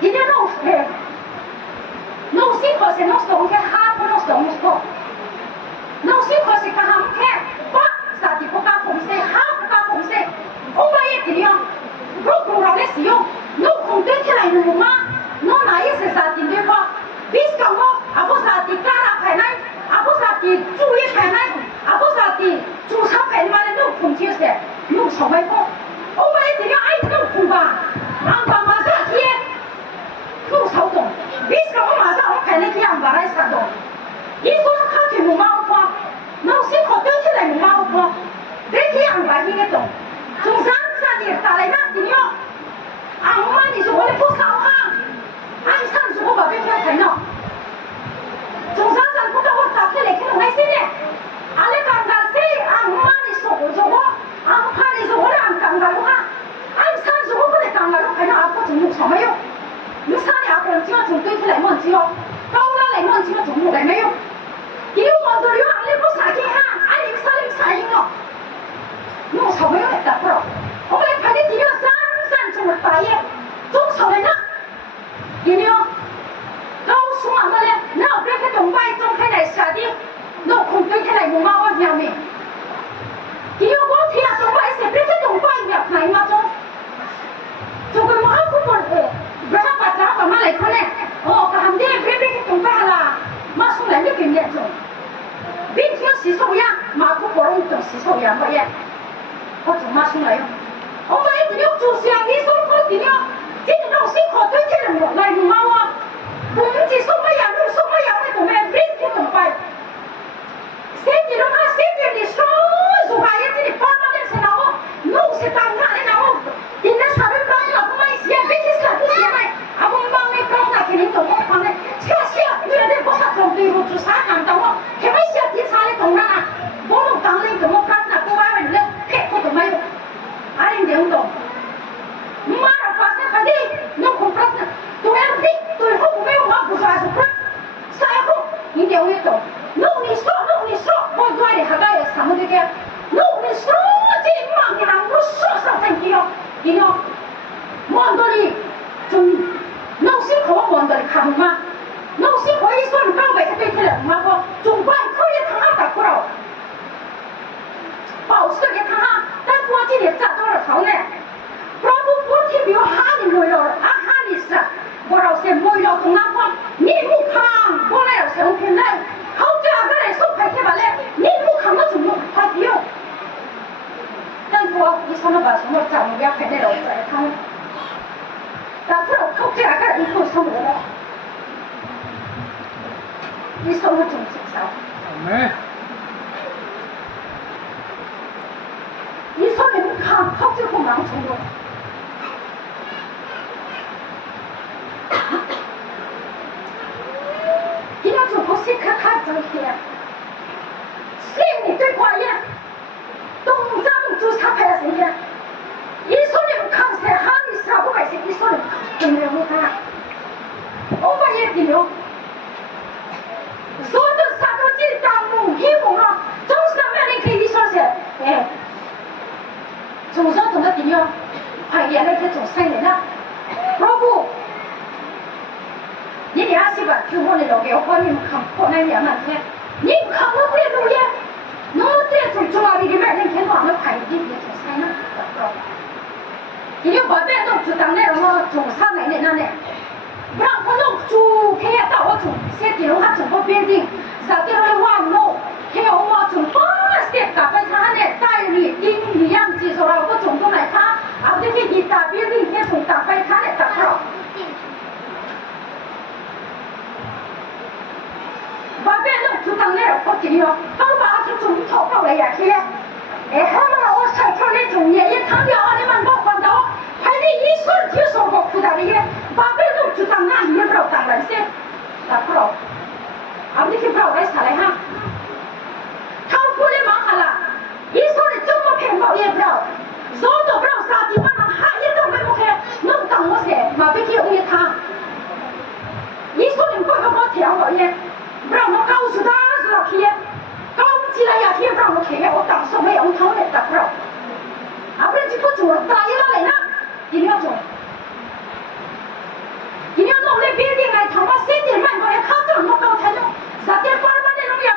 ทีนี้เราสิ่งคนเสียน้องส่งแค่ห้าคนน้องส่งมุสลิมน้องสิ่งคนเสียข้ามแค่ปั๊บสาธิตพวกเราผมเสียห้าพวกเราผมเสียโอ้ไม่ทีเดียวรูปเราเนี่ยสิโยน้องคงเดินที่ไหนหนูมาน้องไหนเสียสาธิตด้วยว่าบิสกังว่าอาบุษาติกล้ารับแผ่นไหนอาบุษาติจูเย่แผ่นไหนอาบุษาติจูชับแผ่นมาเลยน้องคงเชื่อเสียน้องสมัยพวกโอ้ไม่ที你爱弄苦吧，俺爸马上去，弄手动，你是我马上我陪你去俺爸来手动，你说看全部猫花，老师可对起来猫花，你去俺爸去个动，从山上的打来那点样，俺妈你说我的不少啊，俺上次我把这条陪了，从山上不到我打起来去弄来些呢，俺来刚刚些，俺妈你说我，俺怕你说我俩刚刚我看。俺上次我不得刚刚我看到阿婆从路上没有，你上的阿婆只要从对起来忘记哦，高了来忘记了从路来没有，因为我这里俺那不啥钱哈，俺那个啥用哦，弄草没有来打不了，我们来拍的第二三从大爷，中手来呢，有没有？高速俺们嘞，那边去东北中开来下的，那空对起来不毛我表妹，因为我听东北是别去东北的来嘛中。就跟我阿婆说，不要把咱爸妈来看呢。哦，他们这别东北啦，马上来那边那种。明天洗手呀，马不可能就洗手呀，我也，我从马上来哟。我们一定要做事啊，你说我一定要，今天老师可对起人了，来不毛啊？不是说么样，你说么样的东北，别去东北。谁的了嘛？谁的你说，如果也是你爸妈的是哪个？弄是当他的哪个？人家啥都讲了，不买鞋，别去啥不鞋买。啊，我帮你讲那肯定懂我讲的，车鞋有的不啥装对路，做啥干到我？开玩笑，你啥的懂啦？我都讲你懂我讲那不玩问了，屁股都没有，啊你听懂？妈的，发生啥的？那不不是，对呀对，对后没有嘛不说是不？啥后你听我懂？弄你说，我对你还该有什么这个？弄你说，这忙的人我说上天去哦。你呢？望到你从老师可望到你看吗？老師可以上交俾佢對起來唔啱個，仲怪佢一趟下打過咯。保守一趟下，但過幾年砸到了頭呢。Prabu putih biar hari moyor, hari sah. Orang se moyor kenapa? Ni bukan, boleh se mungkin lain. Kau jaga esok pakai balik. Ni bukan macam tu pakai yo. Dan gua di sana bahasa mau jamu ya pakai lo saya tahu. Tapi kau jaga itu semua. Ini semua cuma siksa. Amen. Ini semua bukan kau tu orang semua. Ini tu khusus kakak jadi. Sini tu kau ya, tunggang tu siapa yang sini? Ini semua bukan sehari sahaja macam ini semua bukan bukan. Oh macam ni loh. Suatu satu cerita mungkin orang, jauh sampai ni kiri saja. Jauh sampai tu dia, ayah ni jauh sampai ni. Prabu, ni dia siapa? Cuma ni loh, orang ni bukan orang yang mana ni bukan orang tu ya. Nanti cuma dia macam ni orang nak pergi dia jauh sampai na. Ini bapa tu cutang ni orang jauh sampai ni na ni. 让我弄猪，他也到我种，现在我种过边境，啥地方挖木，还有我种多些大白菜呢，带你丁一样子说了，我种过来他，啊不对，你大边境先从大白菜来打出来。把边弄猪当那我听哟，刚把他种草到来呀去，他们我晒出来种也长条，你们我看到。还得一说就说我苦大的耶，把别人就当那里面不知道当人些，打不了，啊你去不知道来啥来哈，他过来忙好了，一说的这么偏跑也不知道，说都不知道啥地方能哈也都没不开，能当我些，马别去用一趟，一说你不跟我跳我耶，不让我告诉他是老铁，高起来呀，天让我开，我当时没有头的打不了，啊不然就不做了，打一个来呢。一定要做，一定要弄那边的来，他妈身体慢，我也靠这么高才弄，啥地方把那种也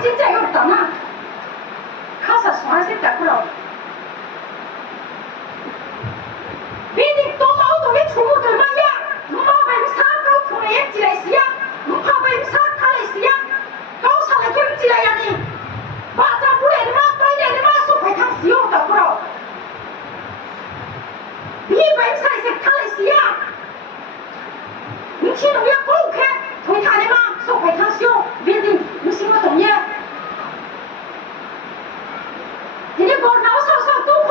진짜 없다나 가서 소환식 잡으러 비딩 또 마우동에 주무들만야 누마뱀 사가우 통에 엠지라이스야 누파뱀 사타라이스야 가우사라 gem지라야니 맞아 불에르마 빨리에르마 소파이탕 시오 잡으러 비뱀 사이색 타라이스야你听我要公开推他的吗？说回他修，别的不行我懂呀。你的我脑少都会，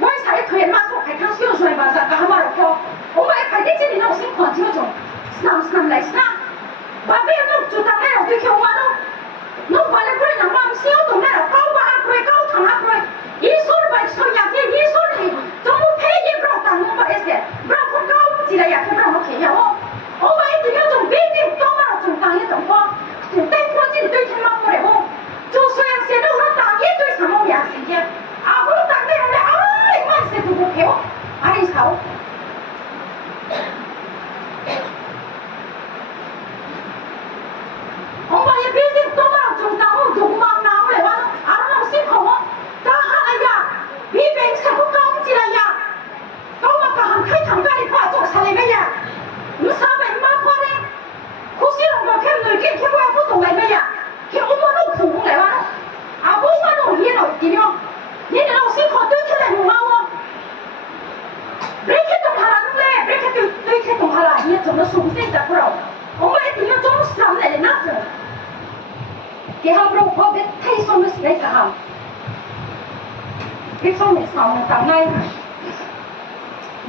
我才推嘛说回他修出来吧，咋干嘛了票？我买开的这里那情况就种，snam来snam，把别人弄就当那种对口话咯，弄回来过来人话唔少懂那种高吧过来高堂啊过来，一说吧说呀的，一说的，怎么配也不知道当我把一些，不知道不高。既然也不让我看见我为一定要从别地多嘛从当一种话，从对我自己对他妈过来我，就虽然现在我当一对什么样时间，啊，我当那样的啊，你万事都不陪我，啊，你吵。我话一别地多嘛从当我从忙拿过来哇，啊，老辛苦我，咋下来呀？别别谁不高起来呀？高嘛高行开场干的话做啥来个呀？你啥玩意嘛破的？可是我看女的看我也不懂来个呀，看我们弄苦来哇，啊，我们弄热闹点样？你的老师考对起来不嘛我？别看懂他了，对不对？别看对看懂他了，你怎么熟悉的不了？我们一定要装上来的那种。给他不如我别太上面来啥？别上面上面当来。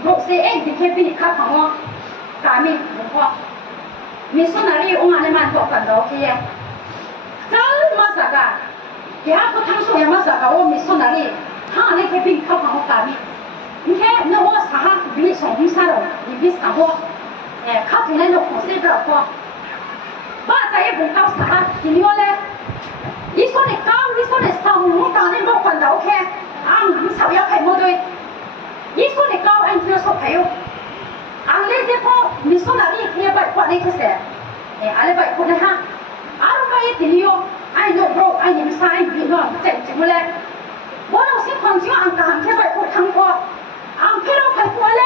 我是哎，你看比你看朋友，大米不好，你说哪里我哪里蛮多烦恼的呀？真嘛啥个？给他不听说也嘛啥个？我没说哪里，他那个比你看朋友大米，你看那我啥比上红山了，你比啥我？哎，他从来都不是不了过，我在也不搞啥，今天嘞，你说你搞，你说你上红山你我烦恼去，啊，你少要陪我对。你说你高，俺就说朋友，俺那些朋你说哪里你也不管那个谁，哎，俺那不管他，俺们也听哟，俺有不，俺你们啥人听哟，在怎么嘞？我那些朋友俺干去不看过，俺陪了陪过嘞，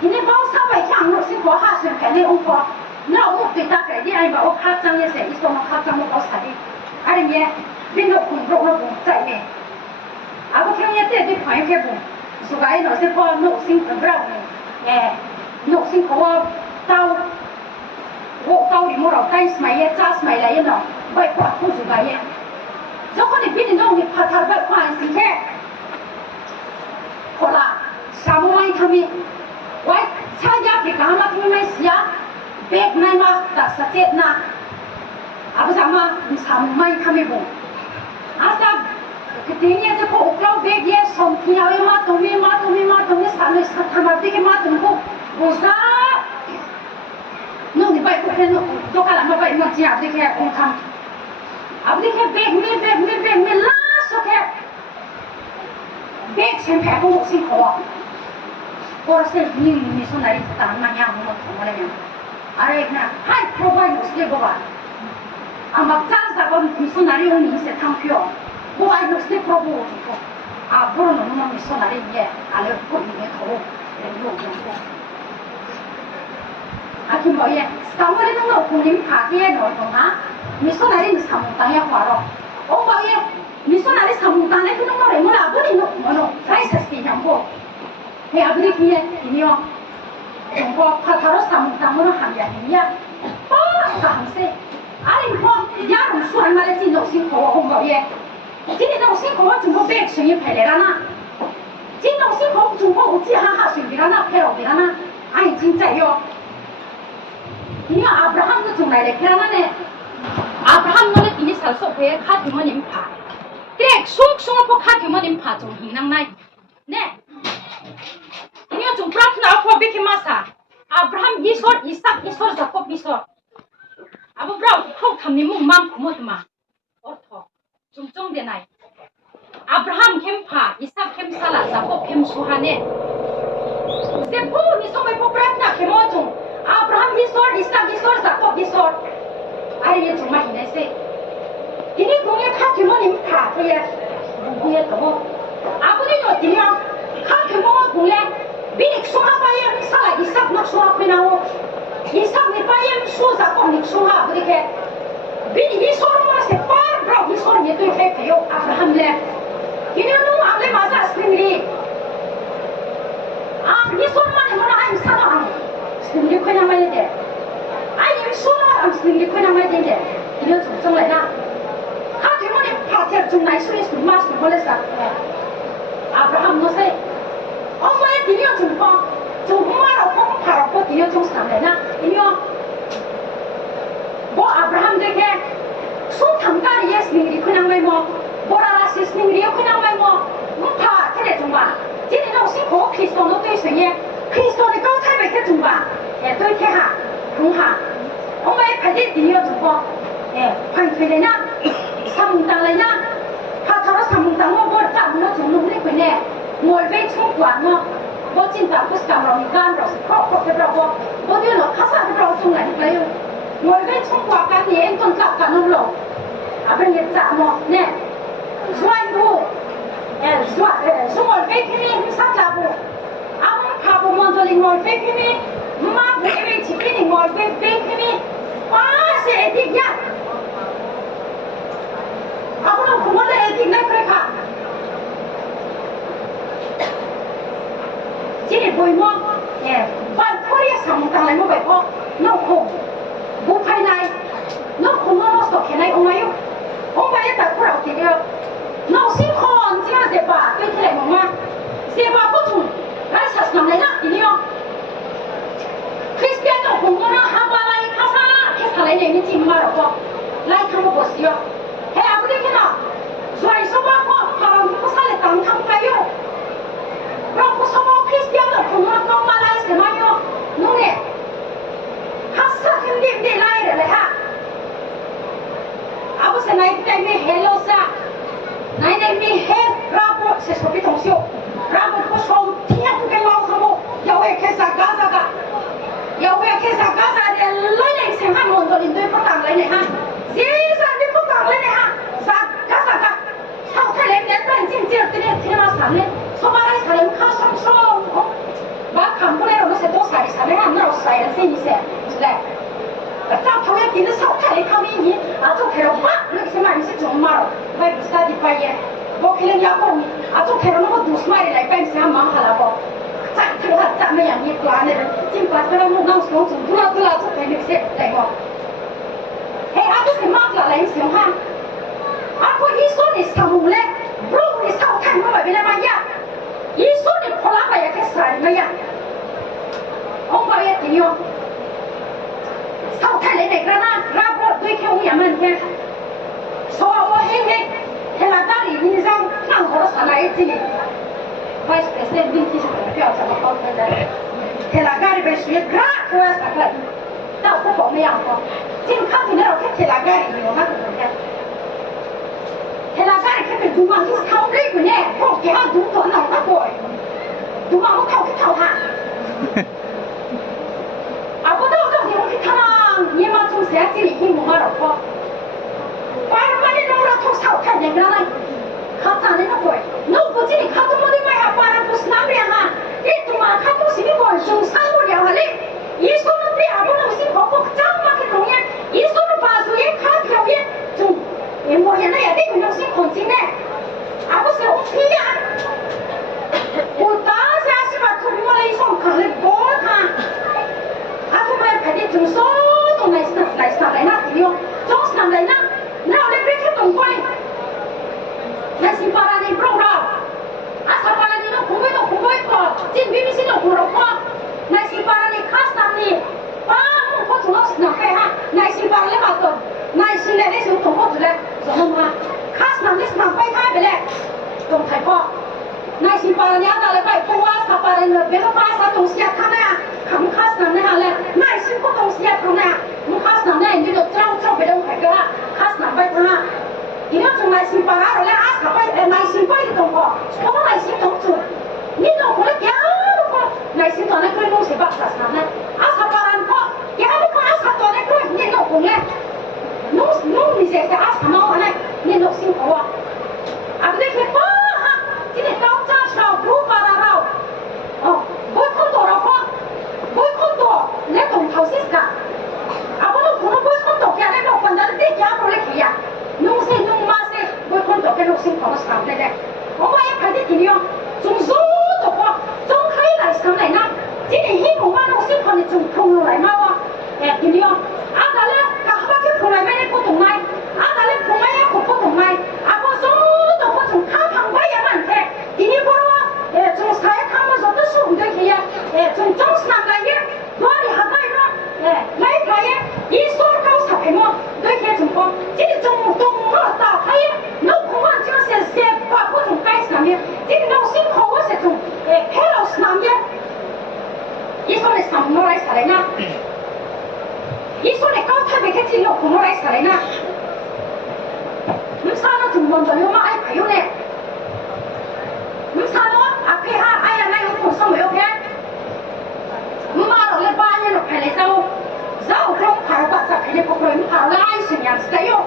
你那包啥白天我是过哈是陪你我过，那我对他改的，俺把我卡张也是，一说我卡张我搞啥的，俺也变到工作了不在呢，俺不听人家这朋友去不。所以那些话弄辛苦不了的，哎，弄辛苦我到里面了，干什么也扎什么来了，外挂不是白呀。如果你比你弄你怕他外挂是的，好啦，什么玩意他们，我参加比干嘛他们没事啊，别买嘛，但是这那，啊不什么，你什么玩意他们不，啊啥。Ketingnya je ko uklau beg ye som tiaw ye ma tumi sanu sama dik ma tum ko bosa no ni bai ko ken no do kala ma bai ma ji ab dik ye on tham ab dik ye beg me la so ke beg chen pe ko sin ko ko se ni so nari ta ma nya mo mo le ya are na hai pro bai no se go ba ama tan sa ko ni so nari on ni se tham pyo我爱弄些泡沫的，啊，不然我们你说哪里也，俺那过年头，人有用过。啊，听冇嘢，上我哋弄过年爬啲那种啊，你说哪里你上当也花了，我冇嘢，你说哪里上当咧，佢弄到嚟我啦，不你弄我弄，再实际上过，你阿不你睇嘢，點樣？用過拍頭都上當我都行人嚟呀，巴行死，啊你看，也唔算嘛，你知道先好啊，好冇嘢。今天我辛苦我全部俾生意赔嚟啦呐，今天我辛苦全部我只哈哈算俾啦呐，賠落俾啦呐，俺已經在喲。你看阿布拉罕都從來嚟賠啦呢，阿布拉罕我哋今日salso賠卡條我點爬，啲松我卡條我點爬仲行能嚟，呢？你要從 prarthana 我俾佢乜啥？阿布拉罕Isor Jacob Isor，阿布拉เขาทำนี่มุ่งมั่นขโมยมาโอ้โห中的来，阿布拉罕欠帕，以撒欠撒拉，雅各欠苏哈呢。这不，你说没不不然那欠么中？阿布拉罕以撒，雅各以撒。也就买那些。今天工业看全部你们看这些工业怎么？啊，不能说怎样？看全部工业，比你说话发言上来一上那说话困难哦，一上你发言说啥话你说话不得开，比你一说的话是巴不着一说的你对开朋友啊不他们嘞，今天弄啊来马上生理，啊你说的话你们还有啥的啊？生理困难没得，哎你们说的话生理困难没得的，今天从中来啦。他全部你爬起来从哪说的什么什么的啥？阿布哈姆说，我们今天情况，从马老公爬到今天从上来呢，今天我阿布哈姆这个，说他们家里也是你的困难没么？我那是你的困难没么？我爬起来中吧，今天我辛苦可以说那对谁耶？可以说的高彩没去中吧？哎，对天下，中下，我们排在今天情况，哎，排出来呢。samudang lain na, kalau samudang mo buat tak mo jumlah ni punya, mulai cuma buat mo, buat cinta pun sekarang orang rasa kok berapa, buat dia nak kasar berapa cuma ni layu, mulai cuma buat kan ni entah tak kan lo, apa ni tak mo, ni, suai bu, semua baik ni sahaja bu, awak kabu mantuling mulai baik ni, mak baik cipi ni mulai baik ni, pas etiknya. Aku nak kumpulan etik nak kerja. Jadi boleh ban Korea samudang lain mau berapa? Nak kum, bukan naik, nak kum nak stok naik orang bayi tak kurang tiga. Nak simpan jangan sebab itu leh mama, sebab apa tu? Rasa senang leh nak ini yo. Kristian nak kum nak hamba lain kasar lain ini cimar apa? Lain kamu bos yo. Hei, aku ni kena. Suai semua kau kalau kita salah tangkap kayu. Kalau semua Kristian tu semua kau malai semuanya, nunggu. Kasar hindi lain leh ha. Aku senai ni hello sa. Naik ni head rapor sesuatu tongsiu. Rapor tu som tiap ke laut kamu. Jauh kisah Gaza ka. Jauh kisah Gaza dia lain semua montor itu petang lain ha. Sisa ni petang lain ha. Gaza ka. Kau terlebih dan cincin ini masa ni. Semua orang saling kasam som. Bahkan boleh orang sedang saling nak saya sini saya. Sudah. 咱头也盯着手看的他们一，就开了哇，那个什么你是怎么嘛了？我也不知道的半夜，我可能要讲，就开了那么多什么的来办事，忙下来不？咱头还咱们样的管的人，尽管他们弄什么，都就开那些来个。哎，就是忙了来行哈，我一说你上午嘞，不你上午看我外边那玩意，一说你破烂也开始么呀？我们也挺用。sau thay lấy này ra bộ tôi theo nhà mình nha so hết thế là ta đi như rong năng hồ sản lại gì vice president đi thì sẽ phải cho nó thế đấy thế là gari về suy ra thôi sản lại tao có bỏ mấy ăn không chính không thì nó thế là gari nhiều lắm thế là gari cái mình đúng bằng cái thau đấy của nhé không cái hàng đúng chỗ nào nó bội đúng bằng cái thau hạ có đâu thì không cái thằng nhưng mà chúng sẽ chỉ đi một mà đâu có phải mà đi đâu là chúng sao thấy những cái nàyเขาทำนี่นะป่วยนู้นกูจีเขาต้องมาดีไหมอ่ะปาราตุสน้ำเรียงอ่ะยี่ตัวมาเขาต้องสิ่งก่อนส่งสารหมดอย่างไรยี่ส่วนนั้นที่อาบุญสิ่งของพวกเจ้ามาที่ตรงนี้ยี่ส่วนนั้นป่าส่วนยี่ข้าวเที่ยวยี่จุ่มยี่หมดอย่างนั้นอย่างที่คุณต้องสิ่งของจริงแน่อาบุญเสียองค์ที่อ่ะกูตาเสียสิบาทคุณมาเลยส่งขันเลยโบ้ท่าaku boleh pergi jumpa tu naik nak dia, jumpa nak naik nak, nak boleh pergi tungguin, nasi paran ni berapa, asal paran ni nak kumpul kau, jin bibi sini nak berapa, nasi paran ni khas nak ni, kau tu nak ha, nasi paran ni macam, nasi ni semua tunggu tu le, semua khas nak ni nak baik tak boleh, tunggu tak kau. Nasi paran ni ada lepas puas, paran ni belum pas atau siap mana, kamu khas namanya hal, nasi kau tahu siap mana, kamu khas namanya ini tu terang belum kerja, khas namanya mana, ini tu nasi paran oleh apa nasi paran itu kau, semua nasi tu, ni tu boleh jauh kau, nasi tu nak kau nung sebab khas namanya, asal paran kau, yang ada kau asal tu nak kau ni tu boleh, sẽ áp thằng nó này nên học sinh khổ à đây cái ba ha chỉ để cao cha sao rú mà ra đâu bôi con tổ đâu con bôi con tổ lấy đồng thầu xích cả bố nó cũng nó bôi con tổ kia lấy đồng phần đó để giá nó lấy kia nung xe nung ma xe bôi con tổ cái học sinh khổ nó sao đây đây ông bà em phải đi tìm nhau chúng số tổ qua chúng khai lại sao này nè chỉ để hi vọng mà học sinh khổ này chúng không lại mà tìm nhau đó là cả hai cái phụ này mấy cái phụ này đó là phụ mấy cái phụ này có số tổ có chúng khá thằng bay em ăn thế thì đi qua chúng sai thằng mà rồi tôi xuống đây kia chúng trong sân này nhé đó thì hàng ngày đó lấy cái ý số cao sập hay mà đây kia chúng con chỉ để chúng nó tạo hay nó không ăn chỉ là sẽ và có chúng cái sắm nhé chỉ để nó sinh khổ sẽ chúng hello sắm nhé ý số này sắm nó lại sai nha ý số này cao thay vì cái gì nó cũng nó lại sai nha mình sao nó chúng 먼저 요마 ai phải 요네 mình sao nó 앞에 ai là này cũng xong rồi ok mà nó lên ba nhân nó phải lấy dâu không phải bắt chặt cái này không phải mình phải lại sinh nhật cái yo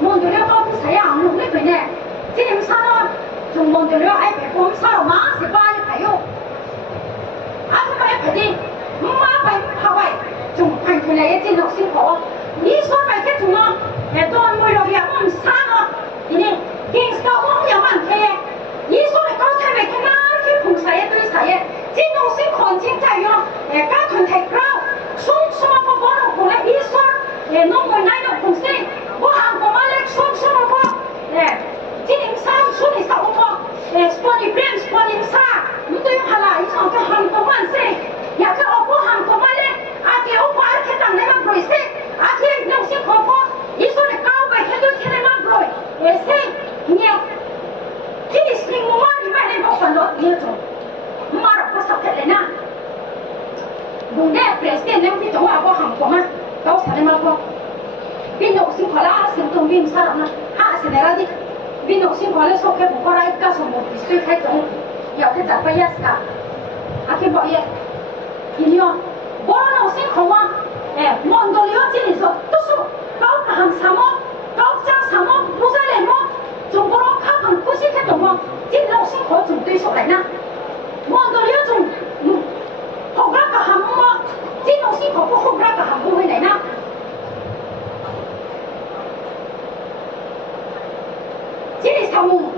먼저 nó cao thì sai ăn luôn đấy cái này chỉ mình sao nó chúng 먼저 nó ai phải cũng sao mà sẽ ba như phải yo anh phải đi mà phải vậy chúng phải cái này chỉ học sinh khổ ý số này cái chúng nó toàn mười đầu nhà mình sao nó thì này kinh sao không nhận bằng thế ý số này cao thay về cái nào cái cùng sai tôi sai chỉ học sinh còn chính tại yo các团体cao xuống mà có bọn nó cùng ý số nó người này nó cùng sinh bố hàng của mà lấy xuống mà có chỉ định sao số này sao có sponsor brand sponsor sao nó tôi phải là ý số cái hàng của mình sinh nhà cái ông bố hàng của mà lấy cái ông bà cái thằng này mà rồi sinh cái học sinh không có ý số này cao vậy cái đôi cái này mà rồi sinh nhiều chỉ để sinh mua thì mày nên có phần đó nhiều rồi mà rồi có sao cái này nè vùng này president này thì chúng ta có hàng của mà đâu sao mà có bên học sinh khoa là sinh tông bên sao nè sinh này là đi bên học sinh khoa là số cái bộ ra cái số một thì suy khai tổng giờ cái trả phải cả cái bảo vậy thì nhiều bố nó học sinh không à 먼저 리어진에서 뜻으로 가오가 한 사모 가오장 사모 무사레모 정보로 가방 구식했던 거 진로 신고 좀 되셔 라이나 먼저 리어중 호가가 한모 진로 신고 호가가 한모 왜 라이나 진이 사모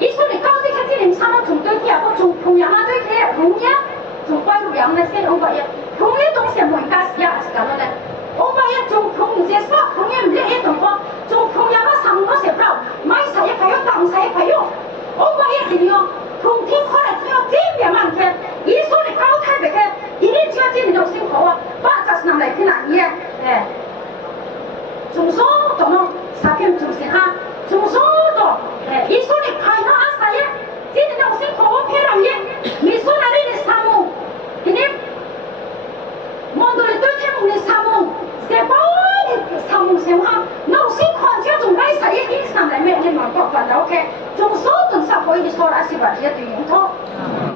이 소리 가오디 가진이 사모 좀 되기하고 좀 풍양아 되게 풍양 좀 빠르고 양나 센 오바야 풍의 동시에 뭔가 시야 시간을 오바야 좀 풍제서 풍의 레했던 거 좀 풍야가 상거 세프라 마이 사이 가요 땅 사이 가요 오바야 드디어 풍팅 커라 티어 찜비만 게 이 소리 가오 탈베게 이리 지어지는 욕심 거와 빠져서 남来그나이에 중소 도모 사평 중세하 중소도 이 소리 가요 아사에 지는 욕심 거와 페라위에 미소나리는 사무 이니 먼저를 뚫어먹는 사무 세번이 사무 생활 노신 관계 좀 라이사에 인상来面面嘛不管的 OK 中所等上回的说来是吧也对用头